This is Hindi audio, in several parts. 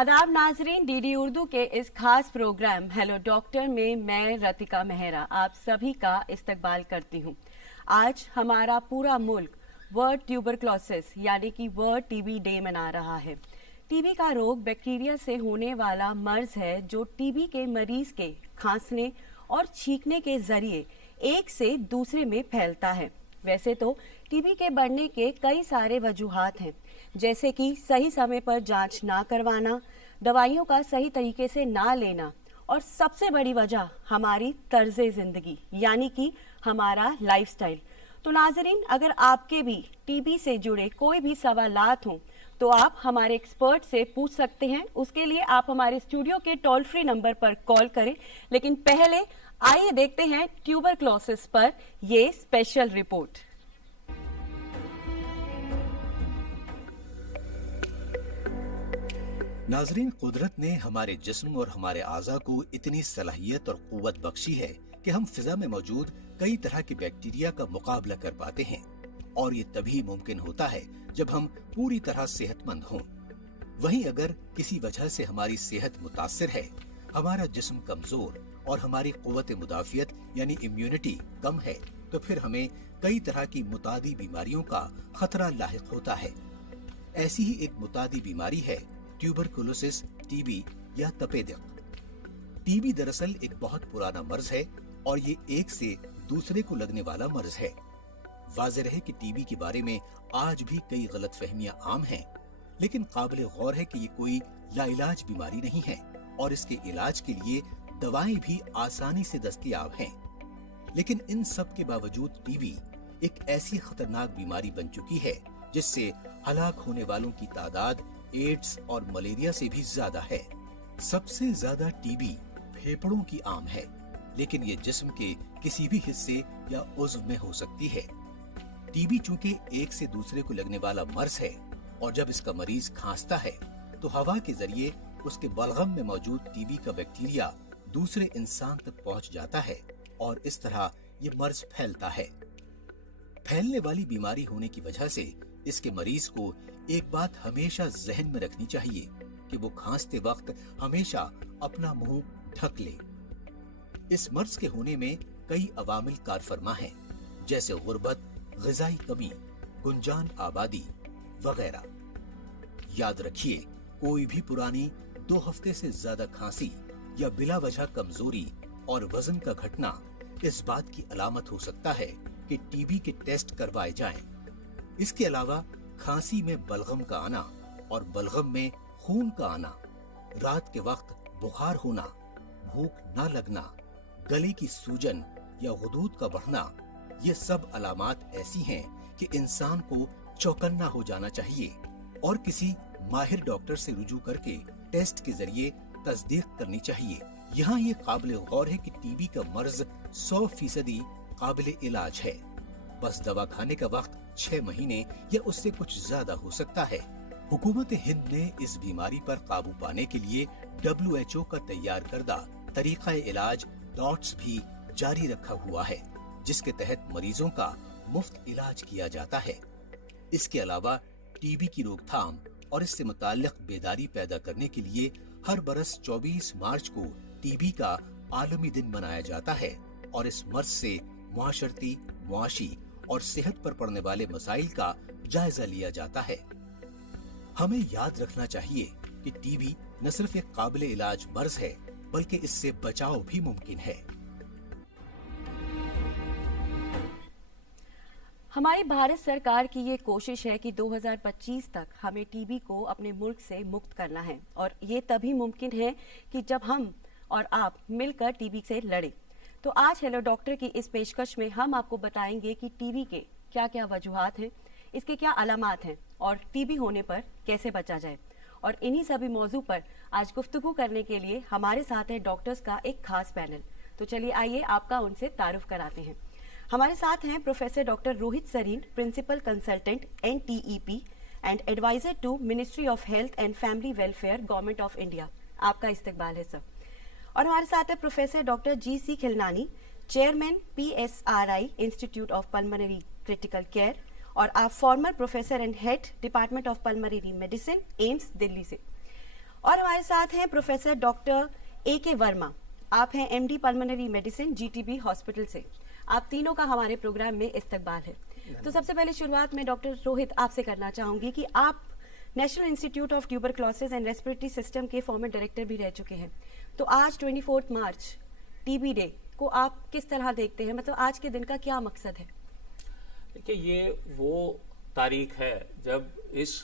आदाब नाजरीन, डीडी उर्दू के इस खास प्रोग्राम हेलो डॉक्टर में मैं रतिका मेहरा आप सभी का इस्तकबाल करती हूँ। आज हमारा पूरा मुल्क वर्ल्ड ट्यूबरक्लोसिस यानी कि वर्ल्ड टीबी डे मना रहा है। टीबी का रोग बैक्टीरिया से होने वाला मर्ज है जो टीबी के मरीज के खांसने और छींकने के जरिए एक से दूसरे में फैलता है। वैसे तो टीबी के बढ़ने के कई सारे वजूहात हैं, जैसे कि सही समय पर जांच ना करवाना, दवाइयों का सही तरीके से ना लेना और सबसे बड़ी वजह हमारी तर्ज जिंदगी यानी कि हमारा लाइफस्टाइल। तो नाजरीन, अगर आपके भी टीबी से जुड़े कोई भी सवालात हों तो आप हमारे एक्सपर्ट से पूछ सकते हैं। उसके लिए आप हमारे स्टूडियो के टोल फ्री नंबर पर कॉल करें। लेकिन पहले आइए देखते हैं ट्यूबरक्लोसिस पर ये स्पेशल रिपोर्ट। नाजरीन, कुदरत ने हमारे जिस्म और हमारे आज़ा को इतनी सलाहियत और कुव्वत बख्शी है कि हम फिजा में मौजूद कई तरह के बैक्टीरिया का मुकाबला कर पाते हैं, और ये तभी मुमकिन होता है जब हम पूरी तरह सेहतमंद हों। वहीं अगर किसी वजह से हमारी सेहत मुतासिर है, हमारा जिस्म कमजोर और हमारी कुव्वत मुदाफियत यानी इम्यूनिटी कम है, तो फिर हमें कई तरह की मुतादी बीमारियों का खतरा लाहिक होता है। ऐसी ही एक मुतादी बीमारी है ट्यूबरकुलोसिस, टीबी या तपेदिक। टीबी दरअसल एक बहुत पुराना मर्ज है और ये एक से दूसरे को लगने वाला मर्ज है। वाज़ेह है कि टीबी के बारे में आज भी कई गलतफहमियां आम हैं, लेकिन काबिल गौर है कि ये कोई लाइलाज बीमारी नहीं है और इसके इलाज के लिए दवाएं भी आसानी से दस्तयाब हैं। लेकिन इन सब के बावजूद टीबी एक ऐसी खतरनाक बीमारी बन चुकी है जिससे हलाक होने वालों की तादाद एड्स और मलेरिया से भी ज्यादा है। सबसे ज्यादा टीबी फेफड़ों की आम है, लेकिन ये जिस्म के किसी भी हिस्से या उज़्व में हो सकती है। टीबी चूंकि एक से दूसरे को लगने वाला मर्ज है और जब इसका मरीज खांसता है तो हवा के जरिए उसके बलगम में मौजूद टीबी का बैक्टीरिया दूसरे इंसान तक पहुंच जाता है और इस तरह ये मर्ज फैलता है। फैलने वाली बीमारी होने की वजह से इसके मरीज को एक बात हमेशा जहन में रखनी चाहिए कि वो खांसते वक्त हमेशा अपना मुंह ढक ले। इस मर्ज के होने में कई अवामिल कारफरमा हैं, जैसे गुर्बत, ग़िज़ाई कमी, गुंजान आबादी वगैरह। याद रखिए, कोई भी पुरानी 2 हफ्ते से ज्यादा खांसी या बिला वजह कमजोरी और वजन का घटना इस बात की अलामत हो सकता है कि टीबी के टेस्ट करवाए जाएं। इसके अलावा खांसी में बलगम का आना और बलगम में खून का आना, रात के वक्त बुखार होना, भूख न लगना, गले की सूजन या गुदूद का बढ़ना, ये सब अलामात ऐसी हैं कि इंसान को चौकन्ना हो जाना चाहिए और किसी माहिर डॉक्टर से रुजू करके टेस्ट के जरिए तस्दीक करनी चाहिए। यहाँ ये काबिल गौर है कि टीबी का मर्ज 100% काबिल इलाज है। बस दवा खाने का वक्त 6 महीने या उससे कुछ ज्यादा हो सकता है। हुकूमत हिंद ने इस बीमारी पर काबू पाने के लिए WHO का तैयार करदा तरीका इलाज डॉट्स भी जारी रखा हुआ है, जिसके तहत मरीजों का मुफ्त इलाज किया जाता है। इसके अलावा टीबी की रोकथाम और इससे मुताल्लिक बेदारी पैदा करने के लिए हर बरस 24 मार्च को टीबी का आलमी दिन मनाया जाता है और इस मर्ज से मुआशरती, मुआशी और सेहत पर पड़ने वाले मसाइल का जायजा लिया जाता है। हमें याद रखना चाहिए कि टीबी न सिर्फ एक काबिल इलाज मर्ज है, बल्कि इससे बचाव भी मुमकिन है। हमारी भारत सरकार की ये कोशिश है कि 2025 तक हमें टीबी को अपने मुल्क से मुक्त करना है, और ये तभी मुमकिन है कि जब हम और आप मिलकर टीबी से लड़ें। तो आज हेलो डॉक्टर की इस पेशकश में हम आपको बताएंगे कि टीबी के क्या क्या वजूहात हैं, इसके क्या अलामात हैं और टीबी होने पर कैसे बचा जाए। और इन्हीं सभी मौजू पर आज गुफ्तगू करने के लिए हमारे साथ है डॉक्टर्स का एक खास पैनल। तो चलिए आइए आपका उनसे तारुफ कराते हैं। हमारे साथ हैं professor doctor Rohit Sarin, principal consultant NTEP and advisor to ministry of health and family welfare, government of India. आपका इस्तकबाल है सर। और हमारे साथ है professor doctor GC Khilnani, chairman PSRI institute of pulmonary critical care, और आप former professor and head department of pulmonary medicine, AIIMS Delhi से। और हमारे साथ हैं प्रोफेसर डॉक्टर A.K. वर्मा। आप हैं MD pulmonary medicine GTB hospital से। आप तीनों का हमारे प्रोग्राम में इस्तकबाल है। तो सबसे पहले शुरुआत में डॉक्टर रोहित आपसे करना चाहूंगी कि आप national institute of tuberculosis and respiratory system के फॉर्मर डायरेक्टर भी रह चुके हैं। तो आज 24 मार्च टीबी डे को आप किस तरह देखते हैं, मतलब आज के दिन का क्या मकसद है? देखिए, ये वो तारीख है जब इस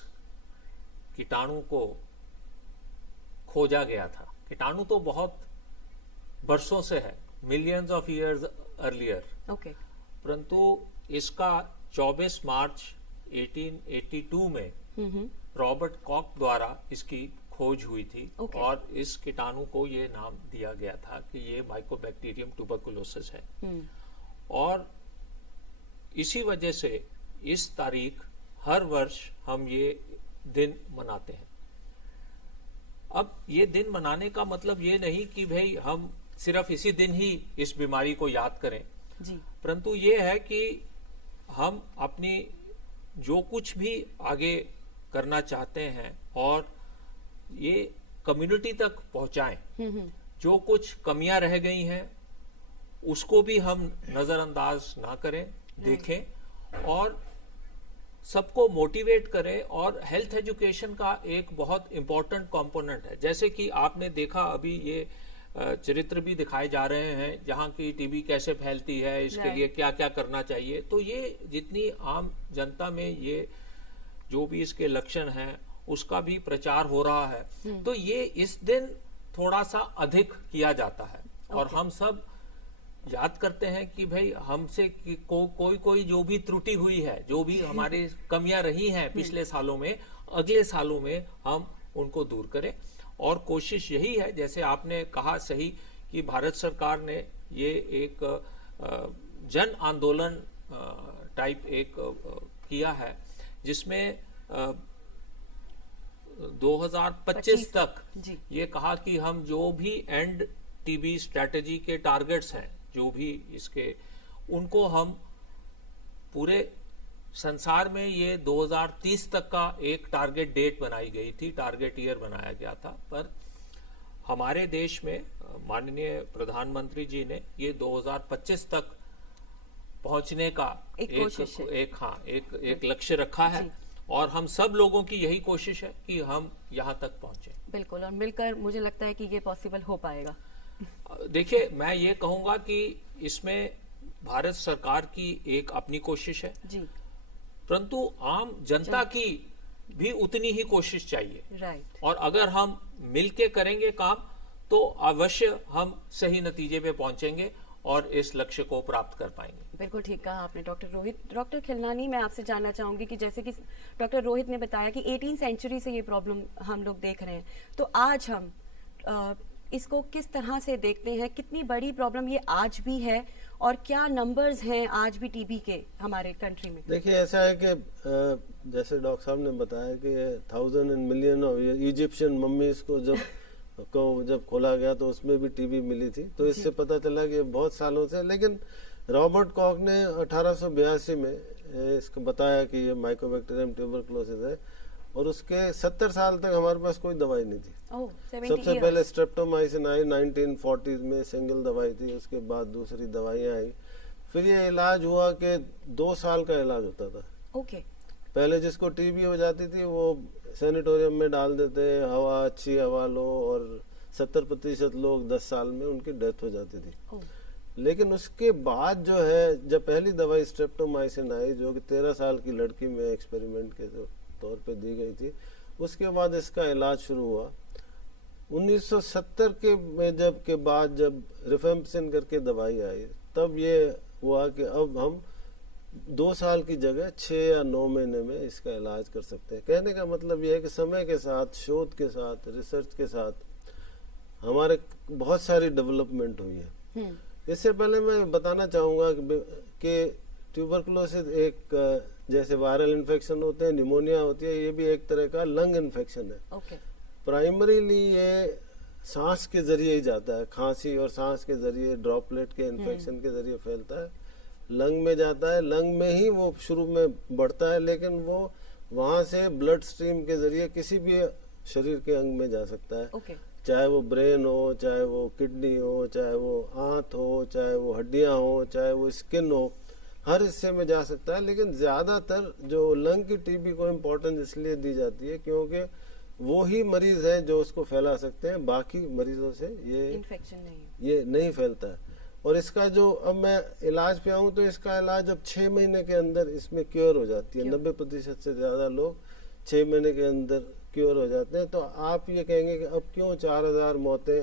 कीटाणु को खोजा गया था। कीटाणु तो बहुत बरसों से है, मिलियंस ऑफ इयर्स अर्लियर, परंतु इसका 24 मार्च 1882 में रॉबर्ट कॉक द्वारा इसकी खोज हुई थी और इस कीटाणु को ये नाम दिया गया था कि ये माइकोबैक्टीरियम ट्यूबरकुलोसिस है। और इसी वजह से इस तारीख हर वर्ष हम ये दिन मनाते हैं। अब ये दिन मनाने का मतलब ये नहीं कि भाई हम सिर्फ इसी दिन ही इस बीमारी को याद करें जी, परंतु ये है कि हम अपनी जो कुछ भी आगे करना चाहते हैं और ये कम्युनिटी तक पहुंचाएं। जो कुछ कमियां रह गई हैं उसको भी हम नजरअंदाज ना करें, देखें और सबको मोटिवेट करें। और हेल्थ एजुकेशन का एक बहुत इंपॉर्टेंट कंपोनेंट है। जैसे कि आपने देखा, अभी ये चरित्र भी दिखाए जा रहे हैं जहां की टीबी कैसे फैलती है, इसके लिए क्या क्या करना चाहिए। तो ये जितनी आम जनता में ये जो भी इसके लक्षण हैं उसका भी प्रचार हो रहा है, तो ये इस दिन थोड़ा सा अधिक किया जाता है। और हम सब याद करते हैं कि भाई हमसे कोई जो भी त्रुटि हुई है, जो भी हमारी कमियां रही हैं पिछले सालों में, अगले सालों में हम उनको दूर करें। और कोशिश यही है, जैसे आपने कहा सही, कि भारत सरकार ने ये एक जन आंदोलन टाइप एक किया है, जिसमें 2025 तक ये कहा कि हम जो भी एंड टीबी स्ट्रेटेजी के टारगेट्स हैं, जो भी इसके, उनको हम पूरे संसार में ये 2030 तक का एक टारगेट डेट बनाई गई थी, टारगेट ईयर बनाया गया था। पर हमारे देश में माननीय प्रधानमंत्री जी ने ये 2025 तक पहुंचने का एक लक्ष्य रखा है और हम सब लोगों की यही कोशिश है कि हम यहाँ तक पहुंचे। बिल्कुल, और मिलकर मुझे लगता है कि ये पॉसिबल हो पाएगा। देखिए, मैं ये कहूंगा कि इसमें भारत सरकार की एक अपनी कोशिश है जी, परंतु आम जनता की भी उतनी ही कोशिश चाहिए। राइट। और अगर हम मिलके करेंगे काम तो अवश्य हम सही नतीजे पे पहुंचेंगे और इस लक्ष्य को प्राप्त कर पाएंगे। बिल्कुल ठीक कहा आपने डॉक्टर रोहित। डॉक्टर खिलनानी, मैं आपसे जानना चाहूंगी कि जैसे कि डॉक्टर रोहित ने बताया कि 18वीं सेंचुरी से ये प्रॉब्लम हम लोग देख रहे हैं, तो आज हम इसको किस तरह से देखते हैं? कितनी बड़ी प्रॉब्लम ये आज भी है और क्या नंबर्स हैं आज भी टीबी के हमारे कंट्री में? देखिए, ऐसा है कि जैसे डॉक्टर साहब ने बताया कि 1000 and million of Egyptian mummies को जब खोला गया तो उसमें भी टीबी मिली थी। तो इससे पता चला कि बहुत सालों से, लेकिन रॉबर्ट कॉक ने 1882 में इसको बताया कि ये माइकोबैक्टीरियम ट्यूबरकुलोसिस है और उसके 70 साल तक हमारे पास कोई दवाई नहीं थी। सबसे पहले स्ट्रेप्टोमाइसिन आई 1940s में, सिंगल दवाई थी, उसके बाद दूसरी दवाइयाँ आई, फिर ये इलाज हुआ कि 2 साल का इलाज होता था। पहले जिसको टीबी हो जाती थी वो सैनिटोरियम में डाल देते, हवा अच्छी हवा लो, और 70% लोग 10 साल में उनकी डेथ हो जाती थी। लेकिन उसके बाद जो है, जब पहली दवाई स्ट्रेप्टोमाइसिन आई जो कि 13 साल की लड़की में एक्सपेरिमेंट के तौर पे दी गई थी, उसके बाद इसका इलाज शुरू हुआ। 1970 के बाद जब रिफेम्पसिन करके दवाई आई, तब ये हुआ कि अब हम 2 साल की जगह 6 या 9 महीने में इसका इलाज कर सकते हैं। कहने का मतलब ये है कि समय के साथ, शोध के साथ, रिसर्च के साथ हमारे बहुत सारी डेवलपमेंट हुई है। इससे पहले मैं बताना चाहूँगा कि ट्यूबरकुलोसिस एक जैसे वायरल इन्फेक्शन होते हैं, निमोनिया होती है, ये भी एक तरह का लंग इन्फेक्शन है। प्राइमरीली ये सांस के जरिए ही जाता है, खांसी और सांस के जरिए, ड्रॉपलेट के इन्फेक्शन के जरिए फैलता है, लंग में जाता है, लंग में ही वो शुरू में बढ़ता है, लेकिन वो वहाँ से ब्लड स्ट्रीम के जरिए किसी भी शरीर के अंग में जा सकता है। ओके। चाहे वो ब्रेन हो, चाहे वो किडनी हो, चाहे वो आंत हो, चाहे वो हड्डियां हो, चाहे वो स्किन हो, हर हिस्से में जा सकता है। लेकिन ज्यादातर जो लंग की टीबी को इम्पोर्टेंस इसलिए दी जाती है क्योंकि वो ही मरीज है जो उसको फैला सकते हैं, बाकी मरीजों से इन्फेक्शन नहीं ये नहीं फैलता है। और इसका जो अब मैं इलाज पे आऊँ तो इसका इलाज अब 6 महीने के अंदर इसमें क्योर हो जाती है। 90% से ज्यादा लोग 6 महीने के अंदर क्योर हो जाते हैं। तो आप ये कहेंगे कि अब क्यों 4000 मौतें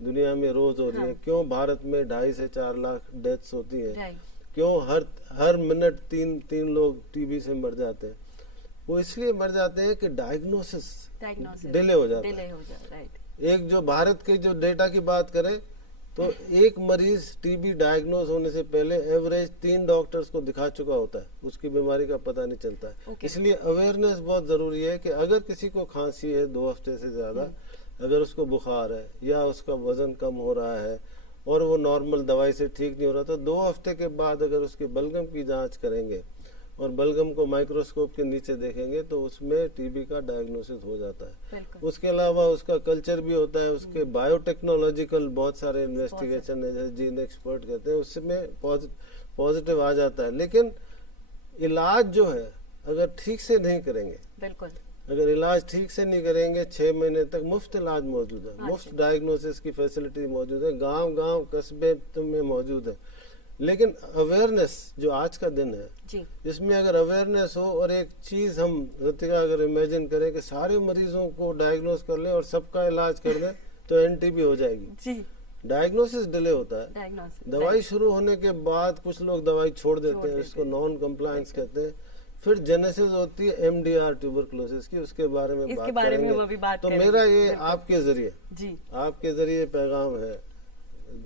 दुनिया में रोज हो रही हैं, क्यों भारत में 2.5 से 4 लाख डेथ्स होती हैं, राइट। क्यों हर मिनट तीन लोग टीबी से मर जाते हैं? वो इसलिए मर जाते हैं कि डायग्नोसिस डिले हो जाता है। राइट। एक जो भारत के जो डेटा की बात करें तो एक मरीज टीबी डायग्नोज होने से पहले एवरेज 3 डॉक्टर्स को दिखा चुका होता है, उसकी बीमारी का पता नहीं चलता है। इसलिए अवेयरनेस बहुत जरूरी है कि अगर किसी को खांसी है 2 हफ्ते से ज्यादा, अगर उसको बुखार है या उसका वजन कम हो रहा है और वो नॉर्मल दवाई से ठीक नहीं हो रहा, तो 2 हफ्ते के बाद अगर उसके बलगम की जांच करेंगे और बलगम को माइक्रोस्कोप के नीचे देखेंगे तो उसमें टीबी का डायग्नोसिस हो जाता है। उसके अलावा उसका कल्चर भी होता है, उसके बायोटेक्नोलॉजिकल बहुत सारे इन्वेस्टिगेशन है, जैसे जीन एक्सपर्ट कहते हैं, उसमें पॉजिटिव आ जाता है। लेकिन इलाज जो है अगर ठीक से नहीं करेंगे, बिल्कुल, अगर इलाज ठीक से नहीं करेंगे 6 महीने तक मुफ्त इलाज मौजूद है, मुफ्त डायग्नोसिस की फैसिलिटी मौजूद है, गांव कस्बे में मौजूद है। लेकिन अवेयरनेस जो आज का दिन है जी, इसमें अगर अवेयरनेस हो और एक चीज हम रतिका अगर इमेजिन करें कि सारे मरीजों को डायग्नोस कर लें और सबका इलाज कर दें तो एनटीबी हो जाएगी। जी। डायग्नोसिस डिले होता है, डायग्नोसिस, दवाई शुरू होने के बाद कुछ लोग दवाई छोड़ देते हैं, इसको नॉन कंप्लायंस कहते हैं। फिर जेनेसिस होती है एमडीआर ट्यूबरकुलोसिस की, उसके बारे में बात करेंगे। तो मेरा ये आपके जरिए जी, आपके जरिए पैगाम है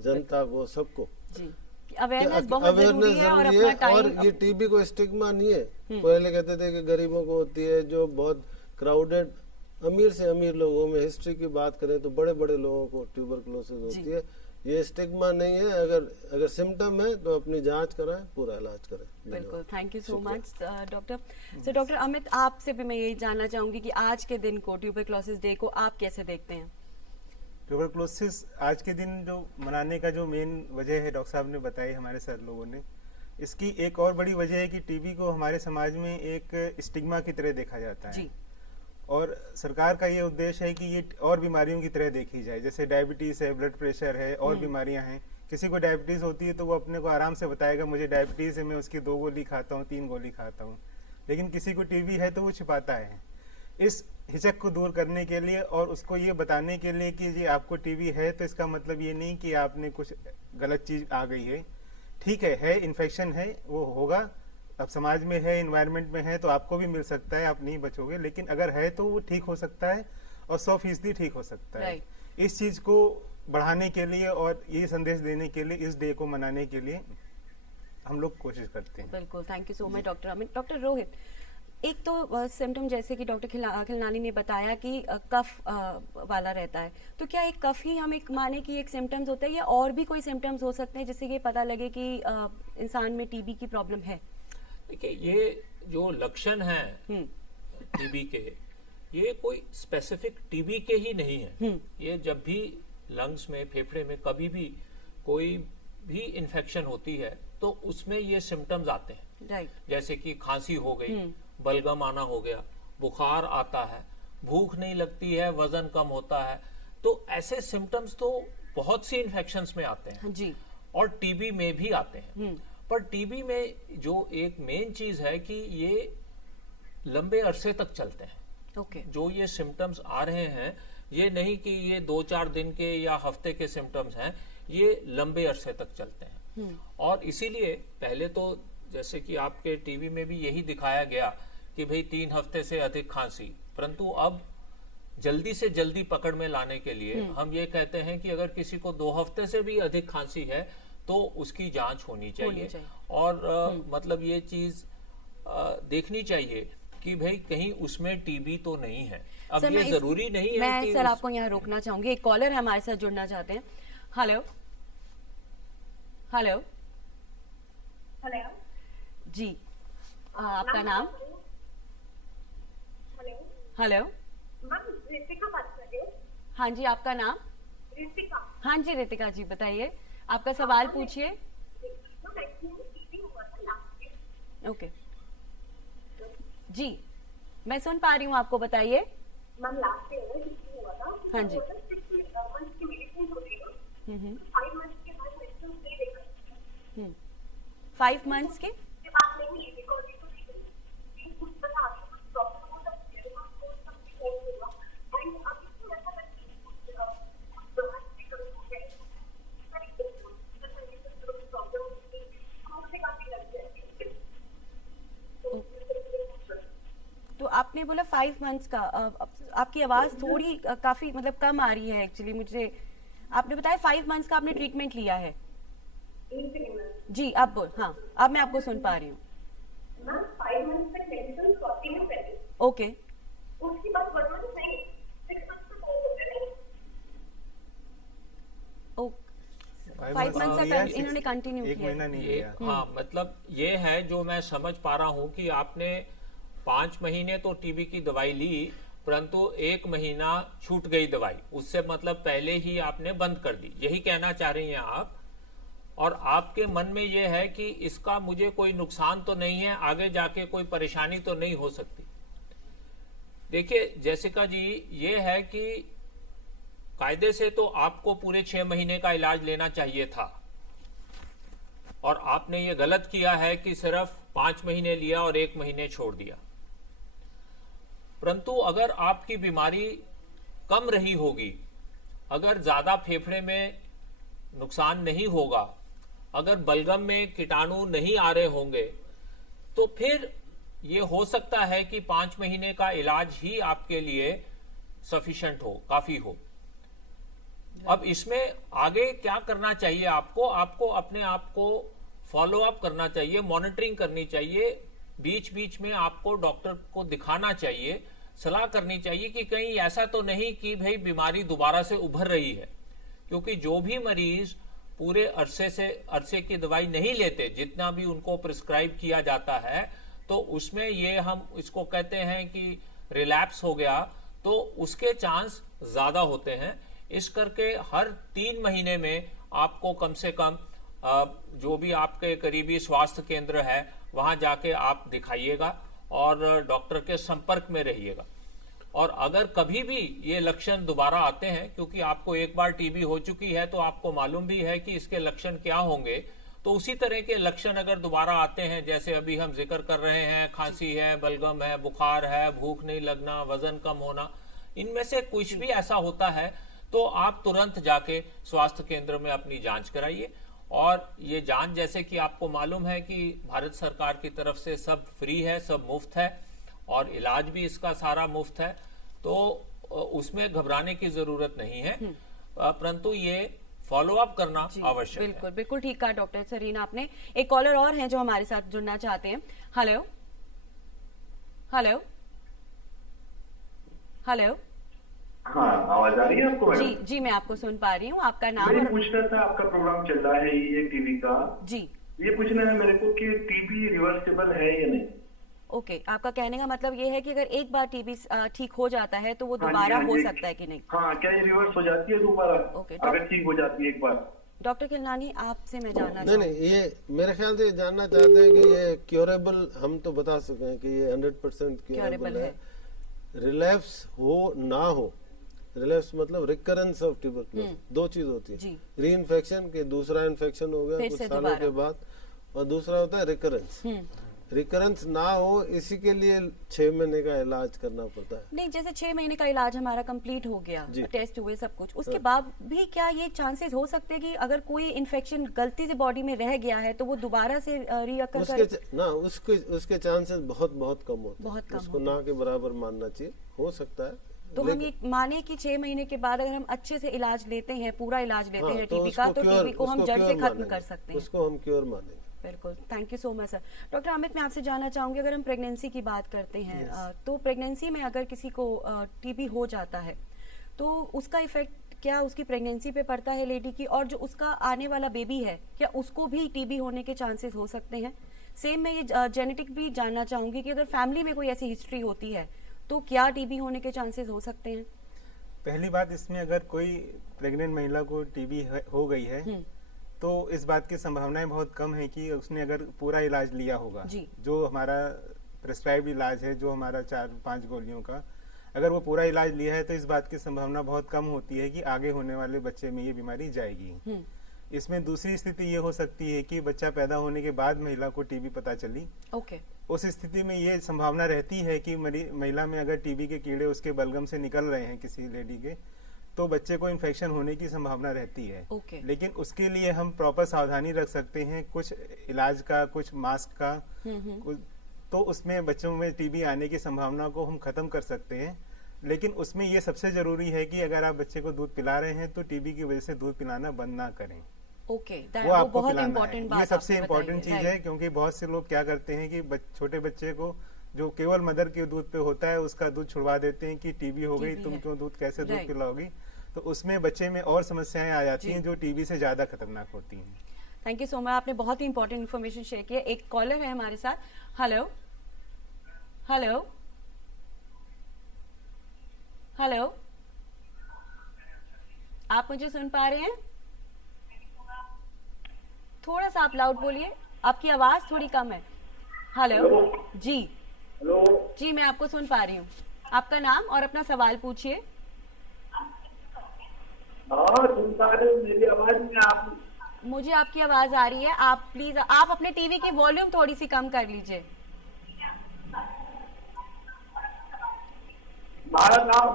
जनता को, सबको जी, अवेयरनेस बहुत जरूरी है और अपना टाइम। और ये टीबी को स्टिग्मा नहीं है। पहले कहते थे कि गरीबों को होती है, जो बहुत क्राउडेड अमीर से अमीर लोगों में हिस्ट्री की बात करें तो बड़े बड़े लोगों को ट्यूबरकुलोसिस होती है। ये स्टिग्मा नहीं है। अगर सिम्टम है तो अपनी जांच कराएं, पूरा इलाज करें। बिल्कुल, thank you so much doctor. So doctor Amit, आपसे भी मैं यही जानना चाहूंगी कि आज के दिन को, ट्यूबरकुलोसिस डे को आप कैसे देखते हैं? ट्यूबरकुलोसिस आज के दिन जो मनाने का जो मेन वजह है डॉक्टर साहब ने बताई, हमारे सर लोगों ने, इसकी एक और बड़ी वजह है कि टीबी को हमारे समाज में एक स्टिग्मा की तरह देखा जाता है जी। और सरकार का ये उद्देश्य है कि ये और बीमारियों की तरह देखी जाए, जैसे डायबिटीज है, ब्लड प्रेशर है, और बीमारियां हैं। किसी को डायबिटीज होती है तो वो अपने को आराम से बताएगा मुझे डायबिटीज है, मैं उसकी 2 गोली खाता हूँ, 3 गोली खाता हूँ। लेकिन किसी को टीबी है तो वो छिपाता है। इस हिचक को दूर करने के लिए और उसको ये बताने के लिए कि जी आपको टीबी है तो इसका मतलब ये नहीं कि आपने कुछ गलत चीज आ गई है। ठीक है इन्फेक्शन है, वो होगा, अब समाज में है, इन्वायरमेंट में है तो आपको भी मिल सकता है, आप नहीं बचोगे। लेकिन अगर है तो वो ठीक हो सकता है और 100% ठीक हो सकता है। इस चीज को बढ़ाने के लिए और ये संदेश देने के लिए, इस डे को मनाने के लिए हम लोग कोशिश करते हैं। बिल्कुल, thank you so much doctor Amit. Doctor Rohit, एक तो सिम्टम जैसे कि डॉक्टर खिलनानी ने बताया कि कफ वाला रहता है, तो क्या एक कफ ही हम एक माने कि एक सिम्टम्स होता है या और भी कोई सिम्टम्स हो सकते हैं जिससे ये पता लगे कि इंसान में टीबी की प्रॉब्लम है? देखिए, ये जो लक्षण हैं टीबी के, ये कोई स्पेसिफिक टीबी के ही नहीं है। ये जब भी लंग्स में, फेफड़े में कभी भी कोई भी इन्फेक्शन होती है तो उसमें ये सिम्टम्स आते हैं। राइट। जैसे कि खांसी हो गई, बलगम आना हो गया, बुखार आता है, भूख नहीं लगती है, वजन कम होता है। तो ऐसे सिम्टम्स तो बहुत सी इन्फेक्शंस में आते हैं जी, और टीबी में भी आते हैं। पर टीबी में जो एक मेन चीज है कि ये लंबे अरसे तक चलते हैं। ओके। जो ये सिम्टम्स आ रहे हैं, ये नहीं कि ये 2-4 दिन के या हफ्ते के सिम्टम्स हैं, ये लंबे अरसे तक चलते हैं। और इसीलिए पहले तो जैसे कि आपके टीवी में भी यही दिखाया गया कि भाई 3 हफ्ते से अधिक खांसी, परंतु अब जल्दी से जल्दी पकड़ में लाने के लिए हम ये कहते हैं कि अगर किसी को 2 हफ्ते से भी अधिक खांसी है तो उसकी जांच होनी चाहिए। और मतलब ये चीज देखनी चाहिए कि भाई कहीं उसमें टीबी तो नहीं है। अब ये जरूरी नहीं है मैं कि सर आपको यहाँ रोकना चाहूंगी, एक कॉलर हमारे साथ जुड़ना चाहते हैं। हेलो हेलो हेलो जी, आपका नाम? हेलो, मैम ऋतिका बात कर रही हूँ। हाँ जी, आपका नाम? ऋतिका। हाँ जी रितिका जी, बताइए, आपका सवाल पूछिए। मैम एक्चुअली टीवी हुआ था लास्ट ईयर। ओके जी, मैं सुन पा रही हूँ, आपको बताइए। मैम लास्ट ईयर में टीवी हुआ था। हाँ जी। 6 मंथ्स की मेडिसिन हो रही है। 5 मंथ्स के बाद मेडिसिन दे देगा। 5 मंथ्स के के बाद नहीं है बिकॉज़ ये तो कुछ बता कुछ प्रॉब्लम हो सकती है। आपको समथिंग नहीं होगा एंड अब इसमें ऐसा लगता है कुछ डोमेस्टिक करूँगा प्रॉब्लम से काफी लग जाएगी। तो आपने बोला 5 मंथ्स का, आपकी आवाज थोड़ी काफी मतलब कम आ रही है एक्चुअली मुझे। आपने बताया 5 मंथ्स का आपने ट्रीटमेंट लिया है जी, अब बोल। हाँ, अब मैं आपको सुन पा रही हूँ। मैम 5 मंथ्स तक मेडिसिन कंटिन्यू करें। ओके, उसके बाद 1 मंथ नहीं 6 मंथ्स तक हो गया नहीं। 5 मंथ्स लिया है, तक इन्होंने कंटिन्यू एक किया महीना है। नहीं ये लिया। हाँ, मतलब ये है जो मैं समझ पा रहा हूँ कि आपने 5 महीने तो टीबी की दवाई ली, परंतु 1 महीना छूट गई दवाई, उससे मतलब पहले ही आपने बंद कर दी, यही कहना चाह रही हैं आप। और आपके मन में ये है कि इसका मुझे कोई नुकसान तो नहीं है, आगे जाके कोई परेशानी तो नहीं हो सकती। देखिए जैसिका जी, ये है कि कायदे से तो आपको पूरे 6 महीने का इलाज लेना चाहिए था और आपने ये गलत किया है कि सिर्फ 5 महीने लिया और 1 महीने छोड़ दिया। परंतु अगर आपकी बीमारी कम रही होगी, अगर ज्यादा फेफड़े में नुकसान नहीं होगा, अगर बलगम में कीटाणु नहीं आ रहे होंगे, तो फिर ये हो सकता है कि 5 महीने का इलाज ही आपके लिए सफिशिएंट हो, काफी हो। अब इसमें आगे क्या करना चाहिए आपको? आपको अपने आप को फॉलो अप करना चाहिए, मॉनिटरिंग करनी चाहिए, बीच बीच में आपको डॉक्टर को दिखाना चाहिए, सलाह करनी चाहिए कि कहीं ऐसा तो नहीं कि भाई बीमारी दोबारा से उभर रही है। क्योंकि जो भी मरीज पूरे अरसे की दवाई नहीं लेते, जितना भी उनको प्रिस्क्राइब किया जाता है, तो उसमें ये हम इसको कहते हैं कि रिलैप्स हो गया, तो उसके चांस ज्यादा होते हैं। इस करके हर 3 महीने में आपको कम से कम जो भी आपके करीबी स्वास्थ्य केंद्र है वहां जाके आप दिखाइएगा और डॉक्टर के संपर्क में रहिएगा। और अगर कभी भी ये लक्षण दोबारा आते हैं, क्योंकि आपको एक बार टीबी हो चुकी है तो आपको मालूम भी है कि इसके लक्षण क्या होंगे, तो उसी तरह के लक्षण अगर दोबारा आते हैं, जैसे अभी हम जिक्र कर रहे हैं, खांसी है, बलगम है, बुखार है, भूख नहीं लगना, वजन कम होना, इनमें से कुछ भी ऐसा होता है, तो आप तुरंत जाके स्वास्थ्य केंद्र में अपनी जांच कराइए। और ये जांच जैसे कि आपको मालूम है कि भारत सरकार की तरफ से सब फ्री है, सब मुफ्त है और इलाज भी इसका सारा मुफ्त है, तो उसमें घबराने की जरूरत नहीं है, परंतु ये फॉलो अप करना आवश्यक है। बिल्कुल बिल्कुल ठीक कहा डॉक्टर सरीना आपने। एक कॉलर और हैं जो हमारे साथ जुड़ना चाहते हैं। Hello hello hello. हाँ, आवाज आ रही है आपको मैडम? जी जी, मैं आपको सुन पा रही हूँ। आपका नाम मैं और पूछना था, आपका प्रोग्राम चल रहा है ये टीवी का, जी ये पूछना है मेरे को कि टीबी रिवर्सिबल है या नहीं? ओके, आपका कहने का मतलब ये है कि अगर एक बार टीबी ठीक हो जाता है तो वो हाँ जी, दोबारा हाँ हो जी। सकता है कि नहीं? हाँ, क्या ये रिवर्स हो जाती है दोबारा? ओके, अगर ठीक हो जाती है एक बार? डॉक्टर खिलनानी, आपसे मैं जानना नहीं चाहूँ। नहीं, ये मेरे ख्याल से जानना चाहते हैं कि ये क्योरेबल, हम तो बता सके हैं कि ये 100% क्योरेबल है। रिलैप्स हो ना हो, रिलैप्स मतलब रिकरेंस ऑफ ट्यूबरकुलोसिस, दो चीज होती जी। है। री इन्फेक्शन के दूसरा इन्फेक्शन हो गया फिर कुछ से सालों दोबारा। के बाद, और दूसरा होता है रिकरेंस। रिकरेंस ना हो, इसी के लिए 6 महीने का इलाज करना पड़ता है। नहीं, जैसे 6 महीने का इलाज हमारा कंप्लीट हो गया, जी। टेस्ट हुए सब कुछ, उसके बाद भी क्या ये चांसेस हो सकते हैं कि अगर कोई इन्फेक्शन गलती से बॉडी में रह गया है तो वो दोबारा से रीअकर उसके चांसेस बहुत बहुत कम होते हैं, बहुत कम उसको होते ना के बराबर मानना चाहिए, हो सकता है। तो हम ये माने कि 6 महीने के बाद अगर हम अच्छे से इलाज लेते हैं, पूरा इलाज लेते हैं टीबी का, तो टीबी को हम जड़ से खत्म कर सकते हैं। उसको हम क्योर मानेंगे। बिल्कुल, thank you so much sir. Doctor Amit, मैं आपसे जानना चाहूंगी, अगर हम प्रेगनेंसी की बात करते हैं तो प्रेगनेंसी में अगर किसी को टीबी हो जाता है तो उसका इफेक्ट क्या उसकी प्रेगनेंसी पे पड़ता है लेडी की, और जो उसका आने वाला बेबी है क्या उसको भी टीबी होने के चांसेस हो सकते हैं? सेम मैं ये जेनेटिक भी जानना चाहूंगी कि अगर फैमिली में कोई ऐसी हिस्ट्री होती है तो क्या टीबी होने के चांसेस हो सकते हैं? पहली बात, इसमें अगर कोई प्रेग्नेंट महिला को टीबी हो गई है तो इस बात की संभावनाएं बहुत कम है कि उसने अगर पूरा इलाज लिया होगा, जी। जो हमारा प्रेस्क्राइब्ड इलाज है, जो हमारा 4-5 गोलियों का, अगर वो पूरा इलाज लिया है तो इस बात की संभावना बहुत कम होती है कि आगे होने वाले बच्चे में ये बीमारी जाएगी। इसमें दूसरी स्थिति ये हो सकती है कि बच्चा पैदा होने के बाद महिला को टीबी पता चली। ओके। उस स्थिति में ये संभावना रहती है कि महिला में अगर टीबी के कीड़े उसके बलगम से निकल रहे हैं किसी लेडी के, तो बच्चे को इन्फेक्शन होने की संभावना रहती है। ओके। लेकिन उसके लिए हम प्रॉपर सावधानी रख सकते हैं, कुछ इलाज का, कुछ मास्क का, तो उसमें बच्चों में टीबी आने की संभावना को हम खत्म कर सकते हैं। लेकिन उसमें ये सबसे जरूरी है कि अगर आप बच्चे को दूध पिला रहे हैं तो टीबी की वजह से दूध पिलाना बंद ना करें। ओके, वो आपको बहुत पिलाना इम्पोर्टेंट है। बात ये सबसे आपने इम्पोर्टेंट बताई चीज है, क्योंकि बहुत से लोग क्या करते हैं कि छोटे बच्चे को जो केवल मदर के दूध पे होता है उसका दूध छुड़वा देते हैं कि टीबी हो गई, तुम क्यों दूध कैसे दूध पिलाओगी, तो उसमें बच्चे में और समस्याएं आ जाती हैं जो टीबी से ज्यादा खतरनाक होती हैं। थैंक यू सो मच, आपने बहुत ही इंपॉर्टेंट इन्फॉर्मेशन शेयर किया। एक कॉलर है हमारे साथ। हेलो हेलो हेलो, आप मुझे सुन पा रहे हैं? थोड़ा सा आप लाउड बोलिए, आपकी आवाज थोड़ी कम है। हेलो जी। हेलो जी, मैं आपको सुन पा रही हूँ। आपका नाम और अपना सवाल पूछिए। हाँ, सुन पा रहे हो? मेरी आवाज में आप? मुझे आपकी आवाज आ रही है। आप प्लीज आप अपने टीवी की वॉल्यूम थोड़ी सी कम कर लीजिए। हमारा नाम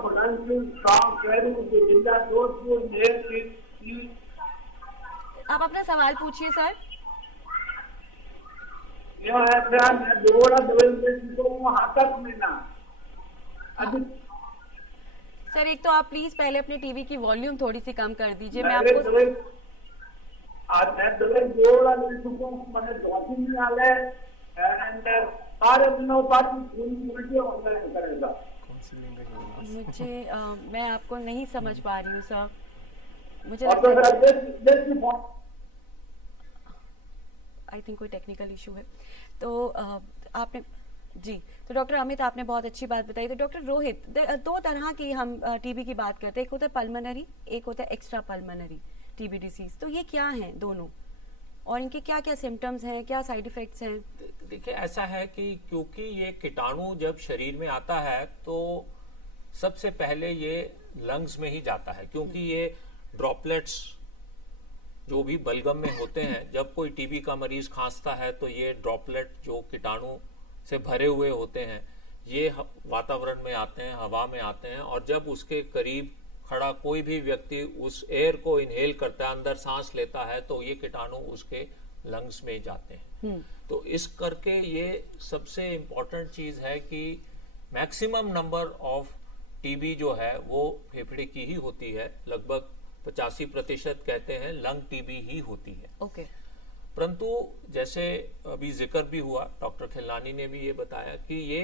काम करूँ जिला जोधपुर में। आप अपना सवाल पूछिए सर। यह है क्या, मैं दोबारा हाथक में ना अभी। सर, एक तो आप प्लीज पहले अपने टीवी की वॉल्यूम थोड़ी सी कम कर दीजिए। मैं मैंने आपको दवाई दोबारा मैंने धोती में आ गए एंड सारे दिनों बाद उल्टी ऑनलाइन करेगा। मुझे मैं आपको नहीं समझ पा रही हूँ सर। मुझे और आई थिंक कोई टेक्निकल इशू है। तो आपने जी, तो डॉक्टर अमित आपने बहुत अच्छी बात बताई। तो डॉक्टर रोहित, दो तरह की हम टीबी की बात करते हैं, एक होता है पल्मोनरी, एक होता है एक्स्ट्रा पल्मोनरी टीबी डिसीज। तो ये क्या है दोनों, और इनके क्या क्या सिम्टम्स हैं, क्या साइड इफेक्ट्स हैं? देखिए, ऐसा है कि क्योंकि ये कीटाणु जब शरीर में आता है तो सबसे पहले ये लंग्स में ही जाता है, क्योंकि ये ड्रॉपलेट्स जो भी बलगम में होते हैं, जब कोई टीबी का मरीज खांसता है तो ये ड्रॉपलेट जो कीटाणु से भरे हुए होते हैं ये वातावरण में आते हैं, हवा में आते हैं, और जब उसके करीब खड़ा कोई भी व्यक्ति उस एयर को इनहेल करता है, अंदर सांस लेता है, तो ये कीटाणु उसके लंग्स में जाते हैं। तो इस करके ये सबसे इम्पोर्टेंट चीज है कि मैक्सिमम नंबर ऑफ टीबी जो है वो फेफड़े की ही होती है। लगभग 85% कहते हैं लंग टीबी ही होती है। ओके। परंतु जैसे अभी जिक्र भी हुआ, डॉक्टर खिलनानी ने भी ये बताया कि ये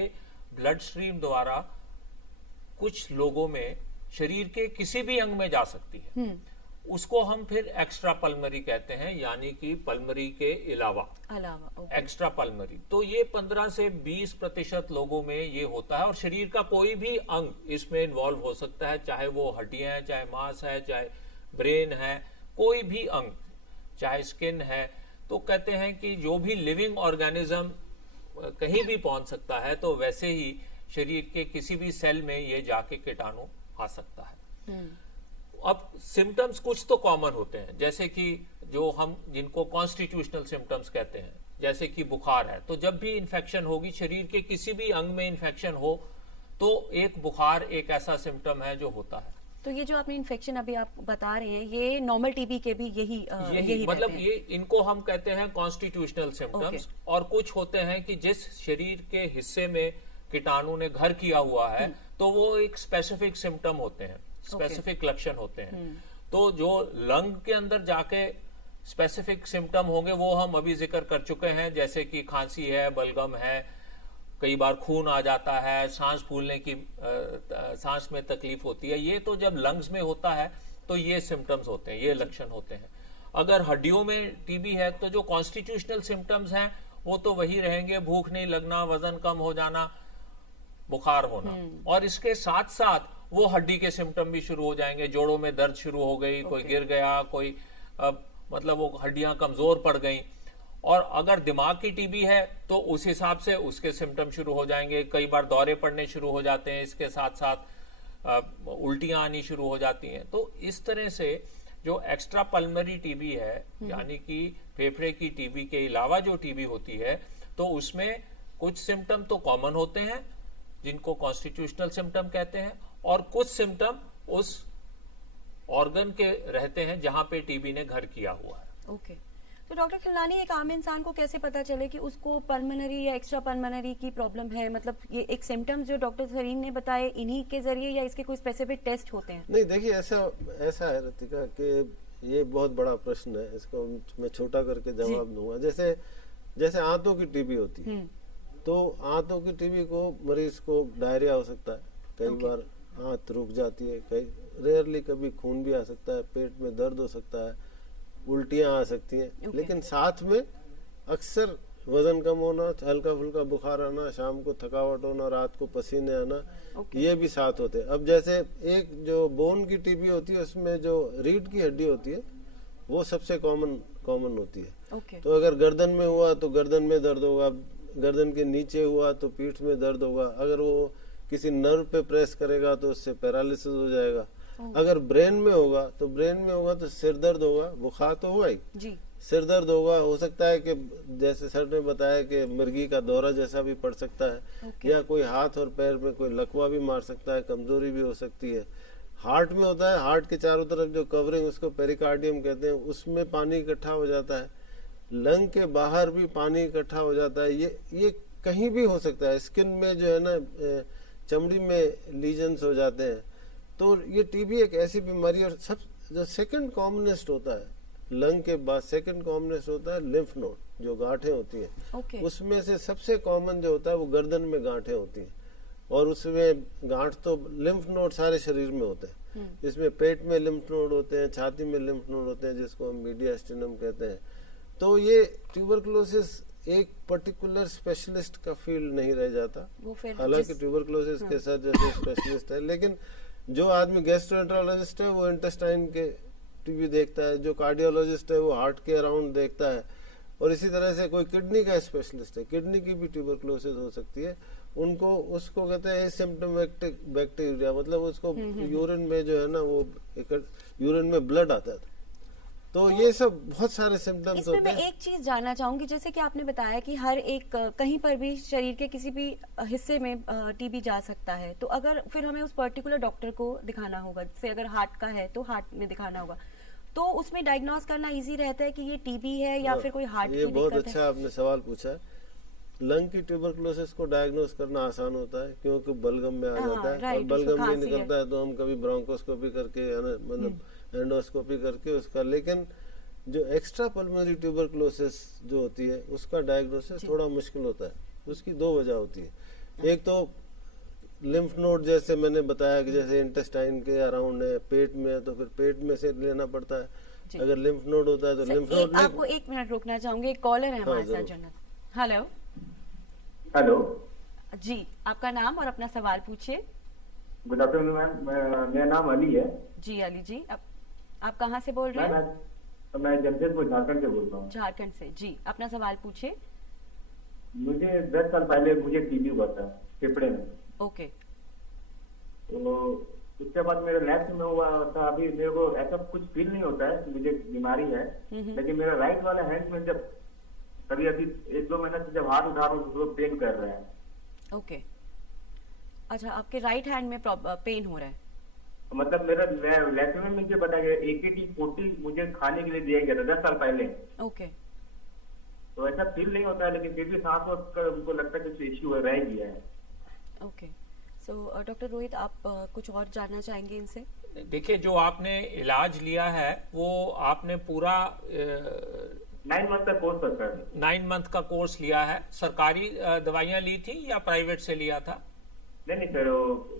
ब्लड स्ट्रीम द्वारा कुछ लोगों में शरीर के किसी भी अंग में जा सकती है। उसको हम फिर एक्स्ट्रा पल्मरी कहते हैं, यानी कि पल्मरी के अलावा एक्स्ट्रा पल्मरी। तो ये 15 से 20% लोगों में ये होता है, और शरीर का कोई भी अंग इसमें इन्वॉल्व हो सकता है, चाहे वो हड्डियां हैं, चाहे मांस है, चाहे ब्रेन है, कोई भी अंग, चाहे स्किन है। तो कहते हैं कि जो भी लिविंग ऑर्गेनिज्म कहीं भी पहुंच सकता है, तो वैसे ही शरीर के किसी भी सेल में ये जाके कीटाणु आ सकता है। अब सिम्टम्स कुछ तो कॉमन होते हैं, जैसे कि जो हम जिनको कॉन्स्टिट्यूशनल सिम्टम्स कहते हैं, जैसे कि बुखार है, तो जब भी इन्फेक्शन होगी, शरीर के किसी भी अंग में इन्फेक्शन हो, तो एक बुखार एक ऐसा सिम्टम है जो होता है। तो ये जो आपने इन्फेक्शन अभी आप बता रहे हैं, ये नॉर्मल टीबी के भी यही मतलब ये इनको हम कहते हैं कॉन्स्टिट्यूशनल सिम्टम्स। और कुछ होते हैं कि जिस शरीर के हिस्से में कीटाणु ने घर किया हुआ है, तो वो एक स्पेसिफिक सिम्टम होते हैं, स्पेसिफिक लक्षण होते हैं। तो जो लंग के अंदर जाके स्पेसिफिक सिम्टम होंगे वो हम अभी जिक्र कर चुके हैं, जैसे कि खांसी है, बलगम है, कई बार खून आ जाता है, सांस फूलने की सांस में तकलीफ होती है। ये तो जब लंग्स में होता है तो ये सिम्टम्स होते हैं, ये लक्षण होते हैं। अगर हड्डियों में टीबी है तो जो कॉन्स्टिट्यूशनल सिम्टम्स हैं वो तो वही रहेंगे, भूख नहीं लगना, वजन कम हो जाना, बुखार होना, और इसके साथ साथ वो हड्डी के सिम्टम भी शुरू हो जाएंगे, जोड़ों में दर्द शुरू हो गई, कोई गिर गया, कोई मतलब वो हड्डियां कमजोर पड़ गई। और अगर दिमाग की टीबी है तो उस हिसाब से उसके सिम्टम शुरू हो जाएंगे, कई बार दौरे पड़ने शुरू हो जाते हैं, इसके साथ साथ उल्टियां आनी शुरू हो जाती हैं। तो इस तरह से जो एक्स्ट्रा पल्मोनरी टीबी है, यानी कि फेफड़े की टीबी के अलावा जो टीबी होती है, तो उसमें कुछ सिम्टम तो कॉमन होते हैं जिनको कॉन्स्टिट्यूशनल सिम्टम कहते हैं, और कुछ सिम्टम उस ऑर्गन के रहते हैं जहां पे टीबी ने घर किया हुआ है। ओके, तो डॉक्टर खिलनानी, एक आम इंसान को कैसे पता चले कि उसको पल्मोनरी या एक्स्ट्रा पल्मोनरी की प्रॉब्लम है? मतलब ये एक सिम्टम्स जो डॉक्टर सरीन ने बताए, इन्हीं के जरिए या इसके कोई स्पेसिफिक टेस्ट होते हैं? नहीं, देखिए ऐसा है रतिका कि ये बहुत बड़ा प्रश्न है, इसको मैं छोटा करके जवाब दूंगा। जैसे आंतों की टीबी होती है, तो आंतों की टीबी को मरीज को डायरिया हो सकता है, कई बार आंत रुक जाती है, रेयरली कभी खून भी आ सकता है, पेट में दर्द हो सकता है, उल्टियां आ सकती हैं, लेकिन साथ में अक्सर वजन कम होना, हल्का फुल्का बुखार आना, शाम को थकावट होना, रात को पसीने आना, ये भी साथ होते हैं। अब जैसे एक जो बोन की टीबी होती है, उसमें जो रीढ़ की हड्डी होती है वो सबसे कॉमन होती है। तो अगर गर्दन में हुआ तो गर्दन में दर्द होगा, गर्दन के नीचे हुआ तो पीठ में दर्द होगा, अगर वो किसी नर्व पे प्रेस करेगा तो उससे पैरालिसिस हो जाएगा, अगर ब्रेन में होगा तो सिर दर्द होगा, बुखार तो हुआ ही जी, सिर दर्द होगा, हो सकता है कि जैसे सर ने बताया कि मिर्गी का दौरा जैसा भी पड़ सकता है, या कोई हाथ और पैर में कोई लकवा भी मार सकता है, कमजोरी भी हो सकती है। हार्ट में होता है, हार्ट के चारों तरफ जो कवरिंग, उसको पेरिकार्डियम कहते हैं, उसमें पानी इकट्ठा हो जाता है, लंग के बाहर भी पानी इकट्ठा हो जाता है, ये कहीं भी हो सकता है। स्किन में जो है ना, चमड़ी में लीजन्स हो जाते हैं। तो ये टीबी एक ऐसी बीमारी, और सब जो सेकंड कॉमनेस्ट होता है लंग के बाद, सेकंड कॉमनेस्ट होता है लिम्फ नोड, जो गांठें होती हैं, उसमें से सबसे कॉमन जो होता है वो गर्दन में गांठें होती हैं, और उसमें गांठ तो लिम्फ नोड सारे शरीर में होते हैं, इसमें पेट में लिम्फ नोड होते हैं, छाती में लिम्फ नोड होते हैं, जिसको हम मीडियास्टिनम कहते हैं। तो ये ट्यूबरकुलोसिस एक पर्टिकुलर स्पेशलिस्ट का फील्ड नहीं रह जाता, हालांकि ट्यूबरकुलोसिस के साथ जैसे स्पेशलिस्ट है, लेकिन जो आदमी गैस्ट्रोएंटरोलॉजिस्ट है वो इंटेस्टाइन के टीबी देखता है, जो कार्डियोलॉजिस्ट है वो हार्ट के अराउंड देखता है, और इसी तरह से कोई किडनी का स्पेशलिस्ट है, किडनी की भी ट्यूबरकुलोसिस हो सकती है, उसको कहते हैं एसिम्प्टोमेटिक बैक्टीरिया, मतलब उसको यूरिन में जो है ना, वो यूरिन में ब्लड आता है। तो ये सब बहुत सारे सिम्टम्स होते हैं। मैं एक चीज जानना चाहूंगी, जैसे कि आपने बताया कि हर एक कहीं पर भी शरीर के किसी भी हिस्से में टीबी जा सकता है, तो अगर फिर हमें उस पर्टिकुलर डॉक्टर को दिखाना होगा, जैसे अगर हार्ट का है तो हार्ट में दिखाना होगा, तो उसमें डायग्नोस करना इजी रहता है कि ये टीबी है या फिर कोई हार्ट की दिक्कत है? ये बहुत अच्छा आपने सवाल पूछा है। लंग की ट्यूबरकुलोसिस को डायग्नोस करना आसान होता है, क्योंकि बलगम में आ जाता है, और बलगम नहीं निकलता है तो हम कभी ब्रोंकोस्कोपी करके, मतलब एंडोस्कोपी करके उसका, लेकिन जो एक्स्ट्रा पल्मोनरी ट्यूबरकुलोसिस जो होती है उसका डायग्नोसिस थोड़ा मुश्किल होता है। उसकी दो वजह होती है, एक तो लिम्फ नोड, जैसे मैंने बताया कि जैसे इंटेस्टाइन के अराउंड है, पेट में है तो फिर पेट में से लेना पड़ता है, अगर लिम्फ नोड होता है तो लिम्फ नोड। आपको 1 मिनट रुकना चाहूंगे, एक कॉलर है हमारे साथ जन्नत। हेलो जी, आपका नाम और अपना सवाल पूछिए। गुड आफ्टरनून मैम, मेरा नाम अली है। जी अली जी, आप कहाँ से बोल रहे हैं? मैं जमशेदपुर झारखंड से बोल रहा हूँ। झारखंड से, जी अपना सवाल पूछिए। मुझे 10 साल पहले मुझे टीबी हुआ था फेफड़े में। ओके। तो उसके बाद मेरे लेफ्ट में हुआ था, अभी मेरे को ऐसा कुछ फील नहीं होता है, मुझे बीमारी है, लेकिन मेरा राइट वाला हैंड में जब कभी अभी 1-2 महीने से जब हाथ उठा रहा हूँ तो पेन कर रहा है। ओके, अच्छा आपके राइट हैंड में पेन हो रहा है? मतलब मेरा लेफ्ट में मुझे बताया गया AKT40 मुझे खाने के लिए दिया गया था 10 साल पहले। ओके। तो ऐसा फील नहीं होता है, लेकिन फिर भी सांस का उनको लगता है कुछ इश्यू रह गया है। ओके, सो डॉक्टर रोहित, आप कुछ और जानना चाहेंगे इनसे? देखिए, जो आपने इलाज लिया है वो आपने पूरा 9 मंथ का कोर्स था। 9 मंथ का कोर्स लिया है। सरकारी दवाइयां ली थी या प्राइवेट से लिया था? नहीं सर,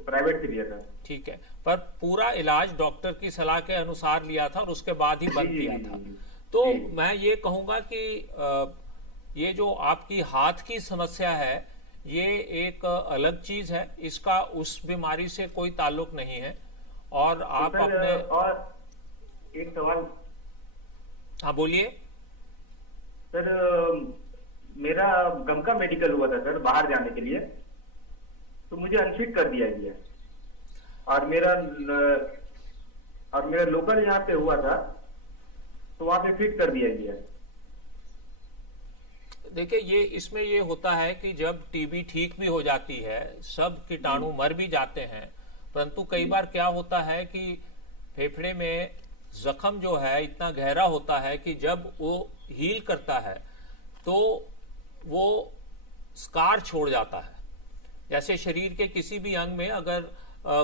प्राइवेट से लिया था। ठीक है, पर पूरा इलाज डॉक्टर की सलाह के अनुसार लिया था और उसके बाद ही बंद किया था। तो मैं ये कहूंगा कि ये जो आपकी हाथ की समस्या है, ये एक अलग चीज है, इसका उस बीमारी से कोई ताल्लुक नहीं है। और आप सर, अपने और एक सवाल। हाँ बोलिए। सर मेरा गम का मेडिकल हुआ था सर बाहर जाने के लिए, तो मुझे अनफिट कर दिया गया। और मेरा लोकल यहाँ पे हुआ था, तो वहां पे फिट कर दिया गया। देखिए, ये इसमें ये होता है कि जब टीबी ठीक भी हो जाती है, सब कीटाणु मर भी जाते हैं, परंतु कई बार क्या होता है कि फेफड़े में जख्म जो है इतना गहरा होता है कि जब वो हील करता है तो वो स्कार छोड़ जाता है। जैसे शरीर के किसी भी अंग में अगर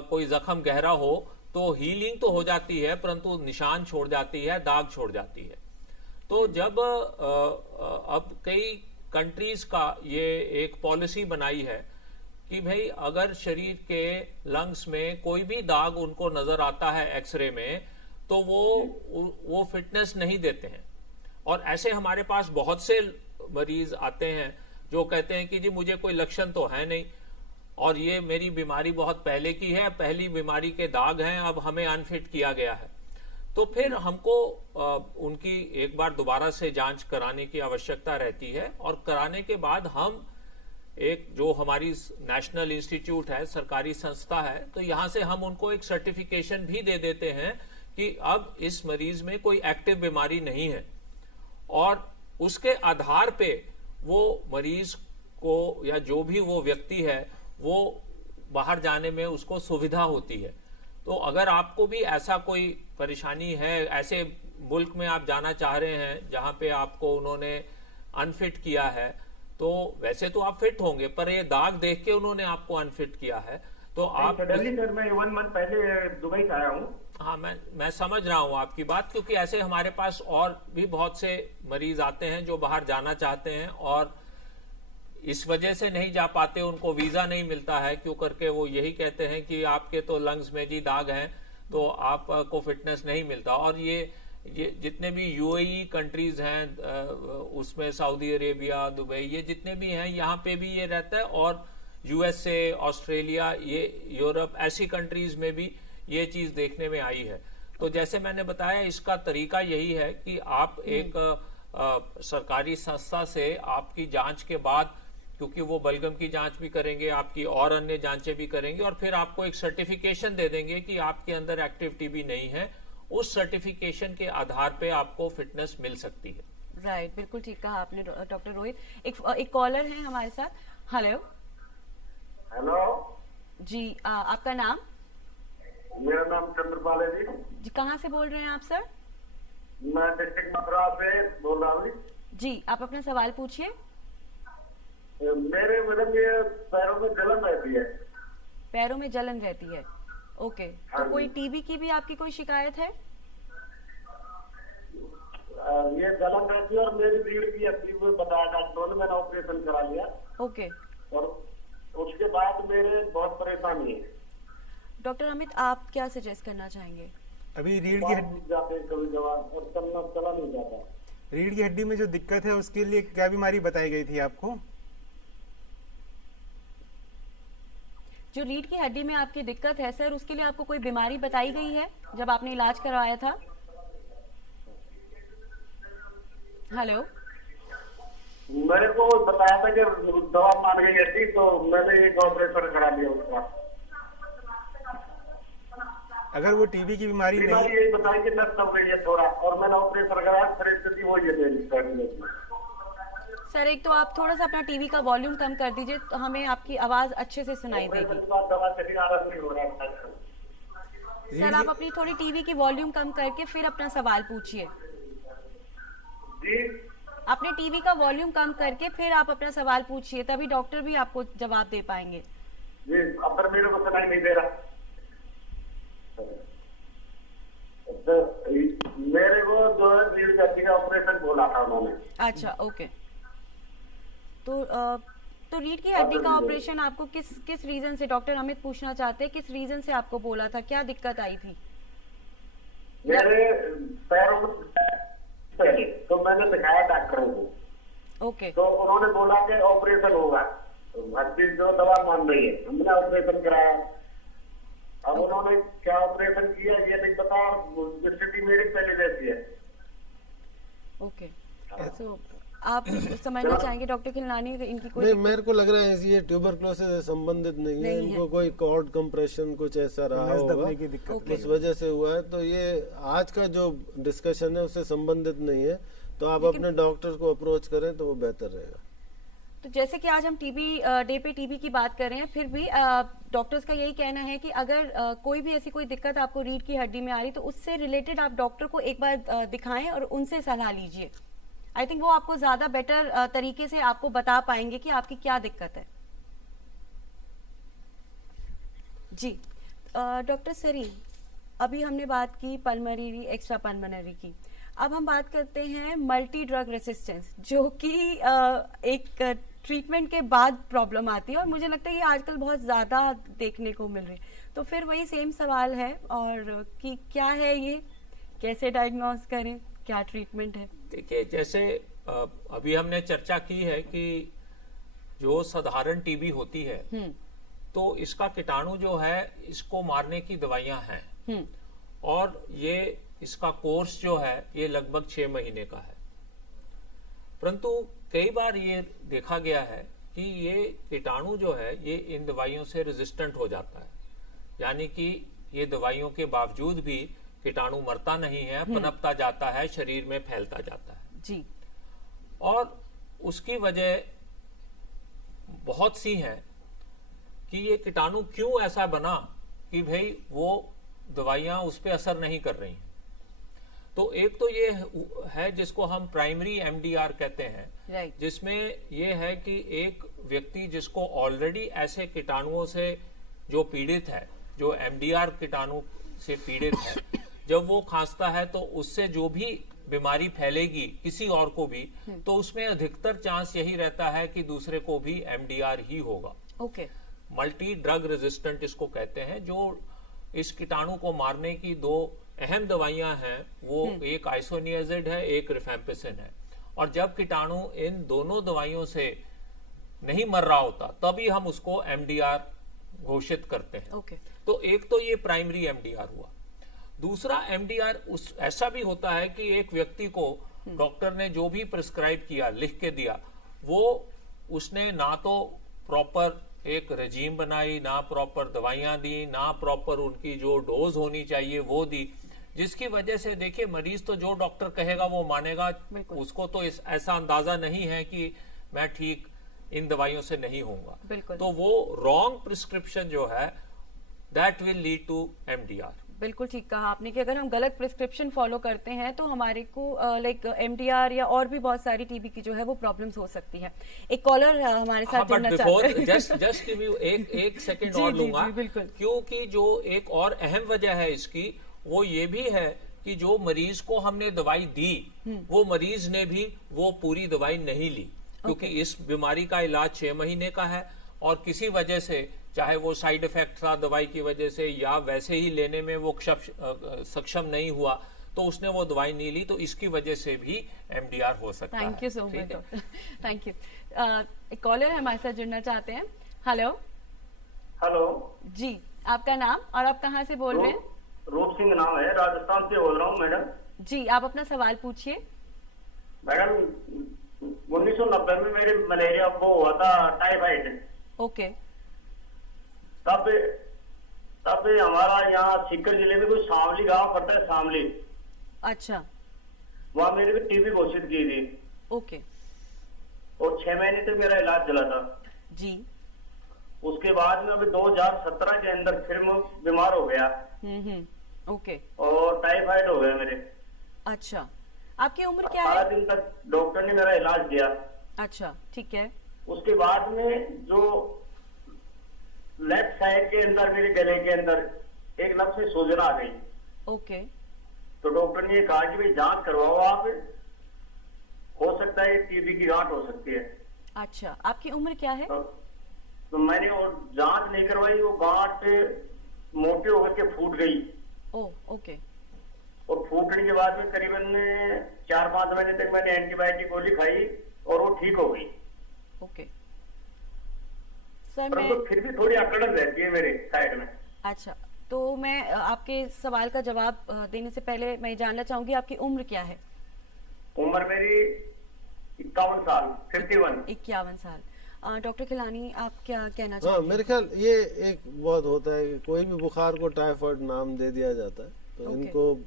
कोई जख्म गहरा हो तो हीलिंग तो हो जाती है, परंतु निशान छोड़ जाती है, दाग छोड़ जाती है। तो जब अब कई कंट्रीज का ये एक पॉलिसी बनाई है कि भाई अगर शरीर के लंग्स में कोई भी दाग उनको नजर आता है एक्सरे में, तो वो फिटनेस नहीं देते हैं। और ऐसे हमारे पास बहुत से मरीज आते हैं जो कहते हैं कि जी मुझे कोई लक्षण तो है नहीं, और ये मेरी बीमारी बहुत पहले की है, पहली बीमारी के दाग हैं, अब हमें अनफिट किया गया है। तो फिर हमको उनकी एक बार दोबारा से जांच कराने की आवश्यकता रहती है, और कराने के बाद हम एक जो हमारी नेशनल इंस्टीट्यूट है, सरकारी संस्था है, तो यहां से हम उनको एक सर्टिफिकेशन भी दे देते हैं कि अब इस मरीज में कोई एक्टिव बीमारी नहीं है, और उसके आधार पे वो मरीज को या जो भी वो व्यक्ति है वो बाहर जाने में उसको सुविधा होती है। तो अगर आपको भी ऐसा कोई परेशानी है, ऐसे मुल्क में आप जाना चाह रहे हैं जहां पे आपको उन्होंने अनफिट किया है, तो वैसे तो आप फिट होंगे, पर ये दाग देख के उन्होंने आपको अनफिट किया है, तो आप सडनली सर मैं 1 मंथ पहले दुबई से आया हूँ। हाँ, मैं समझ रहा हूँ आपकी बात, क्योंकि ऐसे हमारे पास और भी बहुत से मरीज आते हैं जो बाहर जाना चाहते हैं और इस वजह से नहीं जा पाते, उनको वीजा नहीं मिलता है, क्यों करके वो यही कहते हैं कि आपके तो लंग्स में जी दाग हैं, तो आपको फिटनेस नहीं मिलता। और ये जितने भी यूएई कंट्रीज हैं, उसमें सऊदी अरेबिया, दुबई, ये जितने भी हैं, यहाँ पे भी ये रहता है, और यूएसए, ऑस्ट्रेलिया, ये यूरोप, ऐसी कंट्रीज में भी ये चीज देखने में आई है। तो जैसे मैंने बताया, इसका तरीका यही है कि आप एक सरकारी संस्था से आपकी जांच के बाद, क्योंकि वो बलगम की जांच भी करेंगे, आपकी और अन्य जांचें भी करेंगे, और फिर आपको एक सर्टिफिकेशन दे देंगे कि आपके अंदर एक्टिव टीबी नहीं है। उस सर्टिफिकेशन के आधार पे आपको फिटनेस मिल सकती है। राइट, बिल्कुल ठीक कहा आपने डॉक्टर रोहित। एक कॉलर है हमारे साथ। हेलो। हेलो जी, आपका नाम? मेरा नाम चंद्रपाल है जी। कहाँ से बोल रहे हैं आप सर? मैं डिस्ट्रिक्ट मथुरा से बोल रहा हूँ जी, आप अपना सवाल पूछिए। मेरे मैडम ये पैरों में जलन रहती है। पैरों में जलन रहती है, ओके। तो कोई टीबी की भी आपकी कोई शिकायत है? ये जलन रहती है और मेरी रीढ़ की हड्डी में बताया डॉक्टरों ने, मैंने ऑपरेशन करा लिया। ओके। और उसके बाद मेरे बहुत परेशानी है। डॉक्टर अमित, आप क्या सजेस्ट करना चाहेंगे? अभी रीढ़ की हड्डी जाते कभी जवान और चला नहीं जाता। रीढ़ की हड्डी में जो दिक्कत है उसके लिए क्या बीमारी बताई गई थी आपको? जो रीढ़ की हड्डी में आपकी दिक्कत है सर, उसके लिए आपको कोई बीमारी बताई गई है जब आपने इलाज करवाया था? हेलो। मेरे को बताया था कि दवा मान गई थी, तो मैंने एक ऑपरेशन करा लिया उसका। अगर वो टीबी की बीमारी नहीं, यही बताई कि नस दब गई है थोड़ा, और मैंने ऑपरेशन कराया, फिर स्थिति वही है मेरी। सर, एक तो आप थोड़ा सा अपना टीवी का वॉल्यूम कम कर दीजिए, तो हमें आपकी आवाज अच्छे से सुनाई देगी। सर, आप अपनी थोड़ी टीवी की वॉल्यूम कम करके फिर अपना सवाल पूछिए। अपने टीवी का वॉल्यूम कम करके फिर आप अपना सवाल पूछिए, तभी डॉक्टर भी आपको जवाब दे पाएंगे। जी, अब पर मेरे को सुनाई नहीं दे रहा। तो मेरे को जो है रीढ़ की हड्डी का ऑपरेशन बोला था उन्होंने। अच्छा, ओके। तो रीढ़ की हड्डी का ऑपरेशन आपको किस रीजन से, डॉक्टर अमित पूछना चाहते हैं, किस रीजन से आपको बोला था, क्या दिक्कत आई थी? मेरे पैरों में पहले तो मैंने दिखाया डॉक्टरों को। ओके। तो उन्होंने बोला कि ऑपरेशन होगा। भर्ती जो दवा मान रही है, हमने ऑपरेशन कराया, अब उन्होंने क्या ऑपरेशन किया ये नहीं पता, और स्थिति मेरी पहले जैसी है। ओके, सो आप समझना चाहेंगे डॉक्टर खिलनानी इनकी कोई नहीं, मेरे को लग रहा है ये ट्यूबरक्लोसिस से संबंधित नहीं है, इनको कोई कॉर्ड कंप्रेशन कुछ ऐसा रहा होगा, दबने की दिक्कत उस वजह से हुआ है। तो ये आज का जो डिस्कशन है उससे संबंधित नहीं है, तो आप अपने डॉक्टर को अप्रोच करें तो वो बेहतर रहेगा। तो जैसे कि आज हम टीबी डे पे टीबी की बात कर रहे हैं, फिर भी डॉक्टर्स का यही कहना है कि अगर कोई भी ऐसी कोई दिक्कत आपको रीढ़ की हड्डी में आ रही तो उससे रिलेटेड आप डॉक्टर को एक बार दिखाएं और उनसे सलाह लीजिए। आई थिंक वो आपको ज्यादा बेटर तरीके से आपको बता पाएंगे कि आपकी क्या दिक्कत है। जी डॉक्टर सरीन, अभी हमने बात की पल्मोनरी एक्स्ट्रा पल्मोनरी की, अब हम बात करते हैं मल्टी ड्रग रेसिस्टेंस, जो कि एक ट्रीटमेंट के बाद प्रॉब्लम आती है और मुझे लगता है ये आजकल बहुत ज़्यादा देखने को मिल रही है। तो फिर वही सेम सवाल है और कि क्या है ये, कैसे डायग्नोज करें, क्या ट्रीटमेंट है? देखिए, जैसे अभी हमने चर्चा की है कि जो साधारण टीबी होती है तो इसका कीटाणु जो है इसको मारने की दवाइयां हैं और ये इसका कोर्स जो है ये लगभग 6 महीने का है। परंतु कई बार ये देखा गया है कि ये कीटाणु जो है ये इन दवाइयों से रेजिस्टेंट हो जाता है, यानी कि ये दवाइयों के बावजूद भी कीटाणु मरता नहीं है, पनपता जाता है, शरीर में फैलता जाता है जी। और उसकी वजह बहुत सी है कि ये कीटाणु क्यों ऐसा बना कि भाई वो दवाइयां उस पर असर नहीं कर रही। तो एक तो ये है जिसको हम प्राइमरी एमडीआर कहते हैं, जिसमें ये है कि एक व्यक्ति जिसको ऑलरेडी ऐसे कीटाणुओं से जो पीड़ित है, जो एमडीआर कीटाणु से पीड़ित है, जब वो खांसता है तो उससे जो भी बीमारी फैलेगी किसी और को भी, तो उसमें अधिकतर चांस यही रहता है कि दूसरे को भी एमडीआर ही होगा। ओके, मल्टी ड्रग रेजिस्टेंट इसको कहते हैं। जो इस कीटाणु को मारने की 2 अहम दवाइयां हैं वो एक आइसोनियाजिड है, एक रिफेम्पिसिन है। और जब कीटाणु इन दोनों दवाइयों से नहीं मर रहा होता तभी हम उसको एमडीआर घोषित करते हैं। ओके। तो एक तो ये प्राइमरी एमडीआर हुआ। दूसरा एमडीआर ऐसा भी होता है कि एक व्यक्ति को डॉक्टर ने जो भी प्रिस्क्राइब किया, लिख के दिया, वो उसने ना तो प्रॉपर एक रेजीम बनाई, ना प्रॉपर दवाइयां दी, ना प्रॉपर उनकी जो डोज होनी चाहिए वो दी, जिसकी वजह से देखिए मरीज तो जो डॉक्टर कहेगा वो मानेगा, उसको तो ऐसा अंदाजा नहीं है कि मैं ठीक इन दवाइयों से नहीं होऊंगा। तो वो रॉन्ग प्रिस्क्रिप्शन जो है that will lead to MDR. बिल्कुल ठीक कहा आपने कि अगर हम गलत प्रिस्क्रिप्शन फॉलो करते हैं तो हमारे को लाइक एमडीआर या और भी बहुत सारी टीबी की जो है वो प्रॉब्लम्स हो सकती है। एक कॉलर हमारे साथ जुड़ना चाहते हैं। जस्ट गिव यू एक सेकंड और लूंगा, क्योंकि जो एक और अहम वजह है इसकी वो ये भी है कि जो मरीज को हमने दवाई दी वो मरीज ने भी वो पूरी दवाई नहीं ली, क्योंकि इस बीमारी का इलाज 6 महीने का है और किसी वजह से, चाहे वो साइड इफेक्ट था दवाई की वजह से या वैसे ही लेने में वो सक्षम नहीं हुआ, तो उसने वो दवाई नहीं ली, तो इसकी वजह से भी एमडीआर हो सकता है। Thank you so much doctor, thank you. एक कॉलर हमारे साथ जुड़ना चाहते हैं। हेलो हेलो जी, आपका नाम और आप कहाँ से बोल रहे हैं? रूप सिंह नाम है, राजस्थान से बोल रहा हूँ मैडम। जी, आप अपना सवाल पूछिए। मैडम 1990 में मेरे मलेरिया वो हुआ था, टाइफाइड। ओके। तब हमारा यहाँ सीकर जिले में कोई शामली गांव पड़ता है, शामली। अच्छा। वहाँ मेरे को टीबी घोषित की थी। ओके। और 6 महीने तक मेरा इलाज चला था जी। उसके बाद में अभी 2017 के अंदर फिर मैं बीमार हो गया। ओके। और टाइफाइड हो गया मेरे। अच्छा, आपकी उम्र क्या है? 18 दिन तक डॉक्टर ने मेरा इलाज किया। अच्छा, ठीक है। उसके बाद में जो लेफ्ट साइड के अंदर, मेरे गले के अंदर एक नस में सूजन आ गई। ओके। तो डॉक्टर ने ये कहा कि भाई जांच करवाओ आप, हो सकता है टीबी की गांठ हो सकती है। अच्छा, आपकी उम्र क्या है? तो मैंने वो जांच नहीं करवाई, वो गांठ मोटी होकर के फूट गई। ओके। और फूटने के बाद में करीबन 4-5 महीने तक मैंने एंटीबायोटिक गोली खाई और वो ठीक हो गई। ओके। सर परंतु मैं फिर भी थोड़ी अकड़न रहती है मेरे साइड में। अच्छा, तो मैं आपके सवाल का जवाब देने से पहले मैं जानना चाहूंगी आपकी उम्र क्या है? उम्र मेरी 51 साल, 51। 51 साल। डॉक्टर खिलानी, आप क्या कहना हाँ, चाहेंगे? मेरे ख्याल ये एक बहुत होता है कि कोई भी बुखार को टाइफाइड नाम दे दिया जाता है, तो ओके। इनको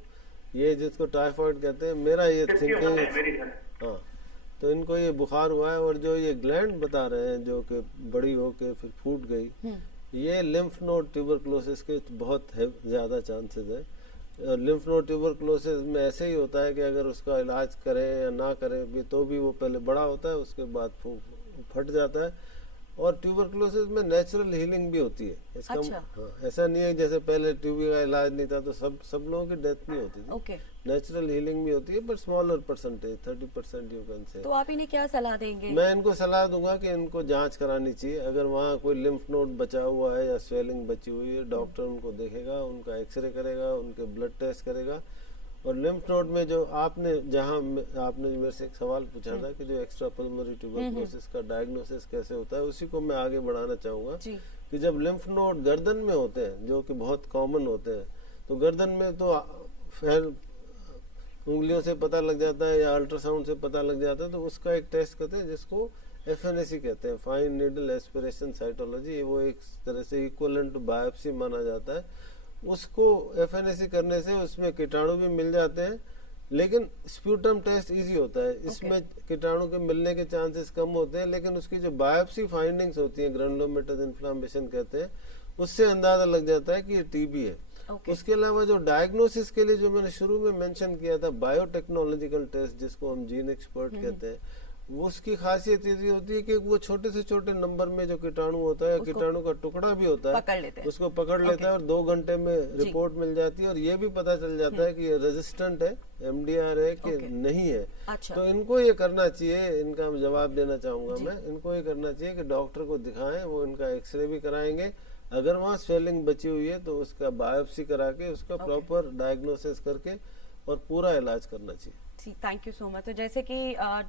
ये जिसको टाइफाइड कहते हैं, मेरा ये 51 थिंकिंग है मेरी सर। हाँ, तो इनको ये बुखार हुआ है और जो ये ग्लैंड बता रहे हैं जो कि बड़ी होके फिर फूट गई, ये लिम्फ नोड ट्यूबरक्लोसिस के बहुत ज़्यादा चांसेस है। लिम्फ नोड ट्यूबरक्लोसिस में ऐसे ही होता है कि अगर उसका इलाज करें या ना करें भी तो भी वो पहले बड़ा होता है, उसके बाद फट जाता है। और ट्यूबरक्लोसिस में नेचुरल हीलिंग भी होती है इसका। अच्छा। हाँ, ऐसा नहीं है जैसे पहले टीबी का इलाज नहीं था तो सब लोगों की डेथ नहीं होती थी। ओके, नेचुरल हीलिंग भी होती है, पर smaller percentage, 30% you can say. तो आप इन्हें क्या सलाह देंगे? मैं इनको सलाह दूंगा कि इनको जांच करानी चाहिए। अगर वहाँ कोई लिम्फ नोड बचा हुआ है या स्वेलिंग बची हुई है, डॉक्टर उनको देखेगा, उनका एक्सरे करेगा, उनके ब्लड टेस्ट करेगा। और लिम्फ नोड में जो आपने मेरे से एक सवाल पूछा था कि जो एक्स्ट्रा पल्मोनरी ट्यूबरक्लोसिस का डायग्नोसिस कैसे होता है, उसी को मैं आगे बढ़ाना चाहूँगा जी। कि जब लिम्फ नोड गर्दन में होते हैं, जो कि बहुत कॉमन होते हैं, तो गर्दन में तो फैल उंगलियों से पता लग जाता है या अल्ट्रासाउंड से पता लग जाता है, तो उसका एक टेस्ट करते हैं जिसको FNAC कहते हैं, फाइन नीडल एस्पिरेशन साइटोलॉजी। वो एक तरह से इक्वलेंट टू बायोप्सी माना जाता है। उसको FNAC करने से उसमें कीटाणु भी मिल जाते हैं, लेकिन स्प्यूटम टेस्ट इजी होता है, इसमें कीटाणु के मिलने के चांसेस कम होते हैं। लेकिन उसकी जो बायोप्सी फाइंडिंग्स होती हैं, ग्रेनुलोमेटस इन्फ्लामेशन कहते हैं, उससे अंदाजा लग जाता है कि ये टीबी है। ओके। उसके अलावा जो डायग्नोसिस के लिए जो मैंने शुरू में मेंशन किया था, बायोटेक्नोलॉजिकल टेस्ट जिसको हम जीन एक्सपर्ट कहते हैं, वो उसकी खासियत ये होती है कि वो छोटे से छोटे नंबर में जो कीटाणु होता है, कीटाणु का टुकड़ा भी होता है, पकड़ लेते हैं। उसको पकड़ लेता है और 2 घंटे में रिपोर्ट मिल जाती है और ये भी पता चल जाता है कि ये रेजिस्टेंट है, MDR है कि नहीं है। अच्छा। तो इनको ये करना चाहिए, इनका जवाब देना चाहूंगा मैं, इनको ये करना चाहिए कि डॉक्टर को दिखाएं, वो इनका एक्सरे भी कराएंगे। अगर वहाँ स्वेलिंग बची हुई है तो उसका बायोप्सी करा के उसका प्रॉपर डायग्नोसिस करके और पूरा इलाज करना चाहिए। Thank you so much. तो जैसे कि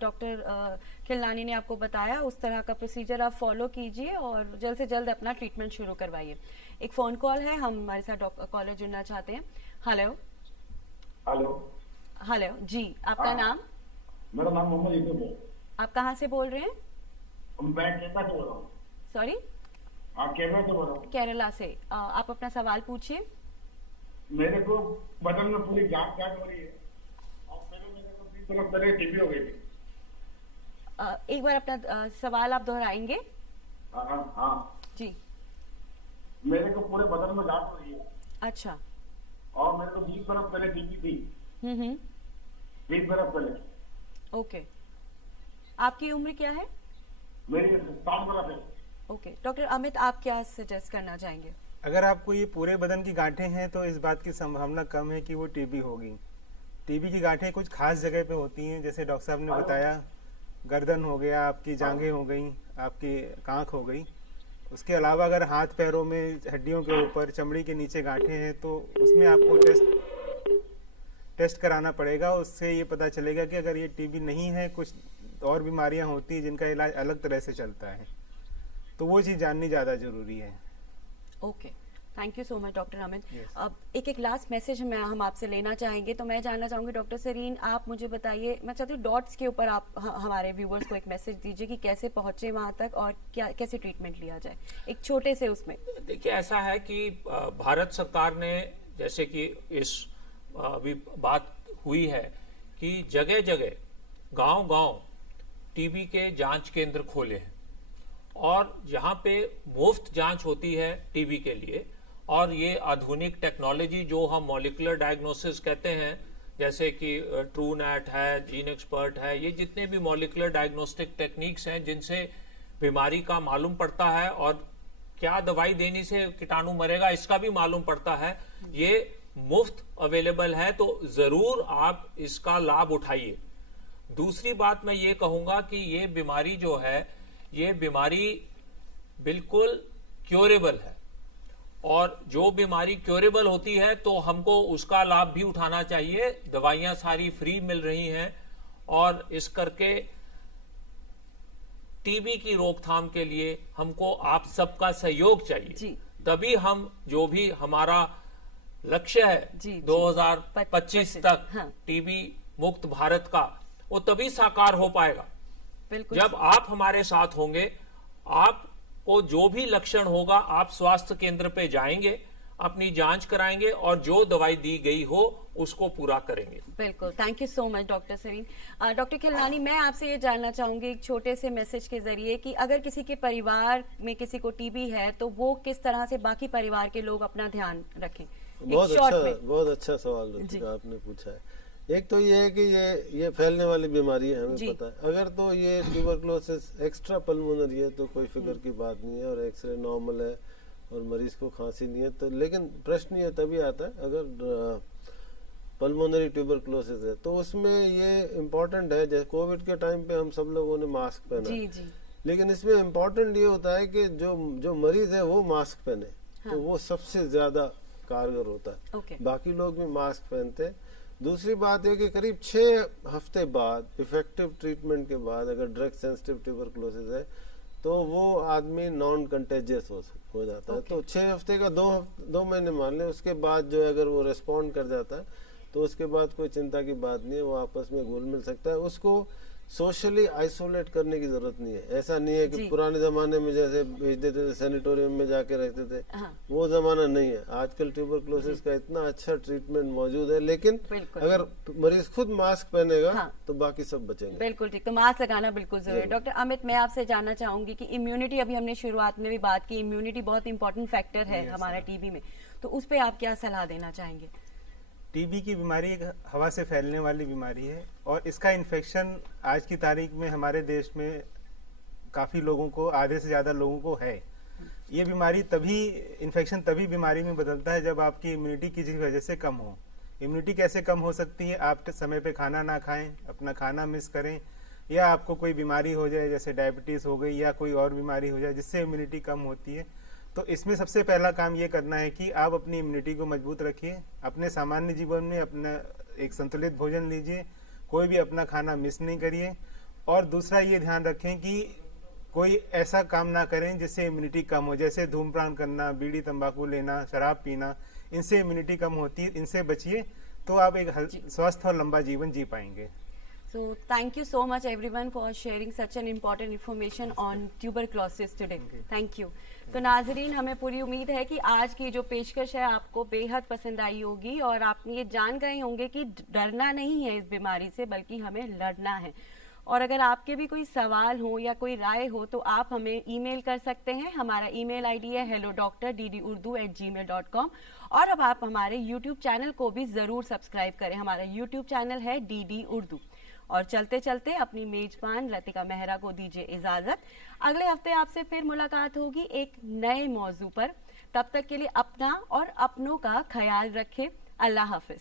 डॉक्टर खिलनानी ने आपको बताया, उस तरह का प्रोसीजर आप फॉलो कीजिए और जल्द से जल्द अपना ट्रीटमेंट शुरू करवाइए। एक फोन कॉल है, हमारे साथ कॉलर जुड़ना चाहते हैं। हेलो हेलो हेलो जी, आपका नाम? मेरा नाम मोहम्मद यूसुफ है। आप कहाँ से बोल रहे हैं? मैं केरला से बोल रहा हूँ। सॉरी? आप केरला से बोल रहा हूँ। केरला से। आप अपना सवाल पूछिए। मेरे को बदन में पूरी गांठ हो रही है और मेरे को 3 साल पहले टीबी हो गई थी। एक बार अपना सवाल आप दोहराएंगे? हाँ जी। मेरे को पूरे बदन में गांठ हो रही है अच्छा। और मेरे को 20 बरस पहले टीबी थी। 20 बरस पहले। ओके। आपकी उम्र क्या है? मेरी 60 बरस है। ओके। डॉक्टर अमित, आप क्या सजेस्ट करना चाहेंगे? अगर आपको ये पूरे बदन की गांठें हैं तो इस बात की संभावना कम है कि वो टीबी होगी। टीबी की गांठें कुछ खास जगह पे होती हैं, जैसे डॉक्टर साहब ने बताया, गर्दन हो गया, आपकी जांघें हो गई, आपकी कांख हो गई। उसके अलावा अगर हाथ पैरों में, हड्डियों के ऊपर, चमड़ी के नीचे गांठें हैं तो उसमें आपको टेस्ट कराना पड़ेगा। उससे ये पता चलेगा कि अगर ये टीबी नहीं है, कुछ और बीमारियां होती हैं जिनका इलाज अलग तरह से चलता है, तो वो चीज़ जाननी ज़्यादा जरूरी है। Okay, thank you so much doctor Amit. अब एक लास्ट मैसेज हम आपसे लेना चाहेंगे, तो मैं जानना चाहूंगी डॉक्टर सरीन, आप मुझे बताइए, मैं चाहती हूँ डॉट्स के ऊपर आप हमारे व्यूवर्स को एक मैसेज दीजिए कि कैसे पहुंचे वहां तक और क्या कैसे ट्रीटमेंट लिया जाए, एक छोटे से उसमें। देखिए, ऐसा है कि भारत सरकार ने, जैसे कि इस अभी बात हुई है कि जगह जगह, गांव-गांव टीबी के जांच केंद्र खोले हैं और यहाँ पे मुफ्त जांच होती है टीबी के लिए। और ये आधुनिक टेक्नोलॉजी जो हम मॉलिक्यूलर डायग्नोसिस कहते हैं, जैसे कि ट्रूनेट है, जीन एक्सपर्ट है, ये जितने भी मॉलिक्यूलर डायग्नोस्टिक टेक्निक्स हैं जिनसे बीमारी का मालूम पड़ता है और क्या दवाई देने से कीटाणु मरेगा इसका भी मालूम पड़ता है, ये मुफ्त अवेलेबल है, तो जरूर आप इसका लाभ उठाइए। दूसरी बात मैं ये कहूंगा कि ये बीमारी जो है, ये बीमारी बिल्कुल क्योरेबल है और जो बीमारी क्योरेबल होती है तो हमको उसका लाभ भी उठाना चाहिए। दवाइयां सारी फ्री मिल रही हैं और इस करके टीबी की रोकथाम के लिए हमको आप सबका सहयोग चाहिए। जी। तभी हम जो भी हमारा लक्ष्य है जी, जी। 2025 तक हाँ। टीबी मुक्त भारत का, वो तभी साकार हो पाएगा बिल्कुल जब आप हमारे साथ होंगे। आपको जो भी लक्षण होगा, आप स्वास्थ्य केंद्र पे जाएंगे, अपनी जांच कराएंगे और जो दवाई दी गई हो उसको पूरा करेंगे। बिल्कुल। Thank you so much doctor Sarin. Doctor Khilnani, मैं आपसे ये जानना चाहूंगी एक छोटे से मैसेज के जरिए कि अगर किसी के परिवार में किसी को टीबी है तो वो किस तरह से बाकी परिवार के लोग अपना ध्यान रखें। बहुत अच्छा सवाल रुचिका आपने पूछा है। एक तो ये है कि ये फैलने वाली बीमारी है, हमें पता है। अगर तो ये ट्यूबरक्लोसिस एक्स्ट्रा पल्मोनरी है तो कोई फिक्र की बात नहीं है और एक्सरे नॉर्मल है और मरीज को खांसी नहीं है तो, लेकिन प्रश्न ये तभी आता है अगर पल्मोनरी ट्यूबरक्लोसिस है तो उसमें ये इम्पोर्टेंट है, जैसे कोविड के टाइम पे हम सब लोगों ने मास्क पहना, जी जी। लेकिन इसमें इम्पोर्टेंट ये होता है कि जो मरीज है वो मास्क पहने। हाँ। तो वो सबसे ज्यादा कारगर होता है। ओके। बाकी लोग भी मास्क पहनते हैं। दूसरी बात है कि करीब 6 हफ्ते बाद इफेक्टिव ट्रीटमेंट के बाद अगर ड्रग सेंसिटिव ट्यूबरक्लोसिस है तो वो आदमी नॉन कंटेजियस हो जाता है। तो 6 हफ्ते का 2 महीने मान लें, उसके बाद जो है अगर वो रेस्पॉन्ड कर जाता है तो उसके बाद कोई चिंता की बात नहीं है, वो आपस में घुल मिल सकता है। उसको सोशली आइसोलेट करने की जरूरत नहीं है। ऐसा नहीं है कि पुराने जमाने में जैसे भेज देते थे सैनिटोरियम में जाके रहते थे, वो जमाना नहीं है। आजकल ट्यूबरक्लोसिस का इतना अच्छा ट्रीटमेंट मौजूद है, लेकिन अगर मरीज खुद मास्क पहनेगा तो बाकी सब बचेंगे। बिल्कुल ठीक। तो मास्क लगाना बिल्कुल जरूरी है। डॉक्टर अमित, मैं आपसे जानना चाहूंगी कि इम्यूनिटी, अभी हमने शुरुआत में भी बात की, इम्यूनिटी बहुत इंपॉर्टेंट फैक्टर है हमारा टीबी में, तो उस पर आप क्या सलाह देना चाहेंगे? टीबी की बीमारी एक हवा से फैलने वाली बीमारी है और इसका इन्फेक्शन आज की तारीख में हमारे देश में काफ़ी लोगों को, आधे से ज़्यादा लोगों को है। ये बीमारी इन्फेक्शन तभी बीमारी में बदलता है जब आपकी इम्यूनिटी किसी वजह से कम हो। इम्यूनिटी कैसे कम हो सकती है? आप समय पे खाना ना खाएं, अपना खाना मिस करें, या आपको कोई बीमारी हो जाए जैसे डायबिटीज़ हो गई या कोई और बीमारी हो जाए जिससे इम्यूनिटी कम होती है। तो इसमें सबसे पहला काम ये करना है कि आप अपनी इम्यूनिटी को मजबूत रखिए। अपने सामान्य जीवन में अपना एक संतुलित भोजन लीजिए, कोई भी अपना खाना मिस नहीं करिए। और दूसरा ये ध्यान रखें कि कोई ऐसा काम ना करें जिससे इम्यूनिटी कम हो, जैसे धूम्रपान करना, बीड़ी तंबाकू लेना, शराब पीना, इनसे इम्यूनिटी कम होती है। इनसे बचिए तो आप एक स्वस्थ और लंबा जीवन जी पाएंगे। So thank you so much everyone for sharing such an important information on tuberculosis today. Thank you. तो नाजरीन, हमें पूरी उम्मीद है कि आज की जो पेशकश है आपको बेहद पसंद आई होगी और आप ये जान गए होंगे कि डरना नहीं है इस बीमारी से, बल्कि हमें लड़ना है। और अगर आपके भी कोई सवाल हो या कोई राय हो तो आप हमें ईमेल कर सकते हैं। हमारा ईमेल आईडी है hellodoctor@ddurdu@gmail.com। और अब आप हमारे यूट्यूब चैनल को भी ज़रूर सब्सक्राइब करें। हमारा यूट्यूब चैनल है DD उर्दू। और चलते चलते अपनी मेजबान रतिका मेहरा को दीजिए इजाजत। अगले हफ्ते आपसे फिर मुलाकात होगी एक नए मौजू पर। तब तक के लिए अपना और अपनों का ख्याल रखें। अल्लाह हाफिज।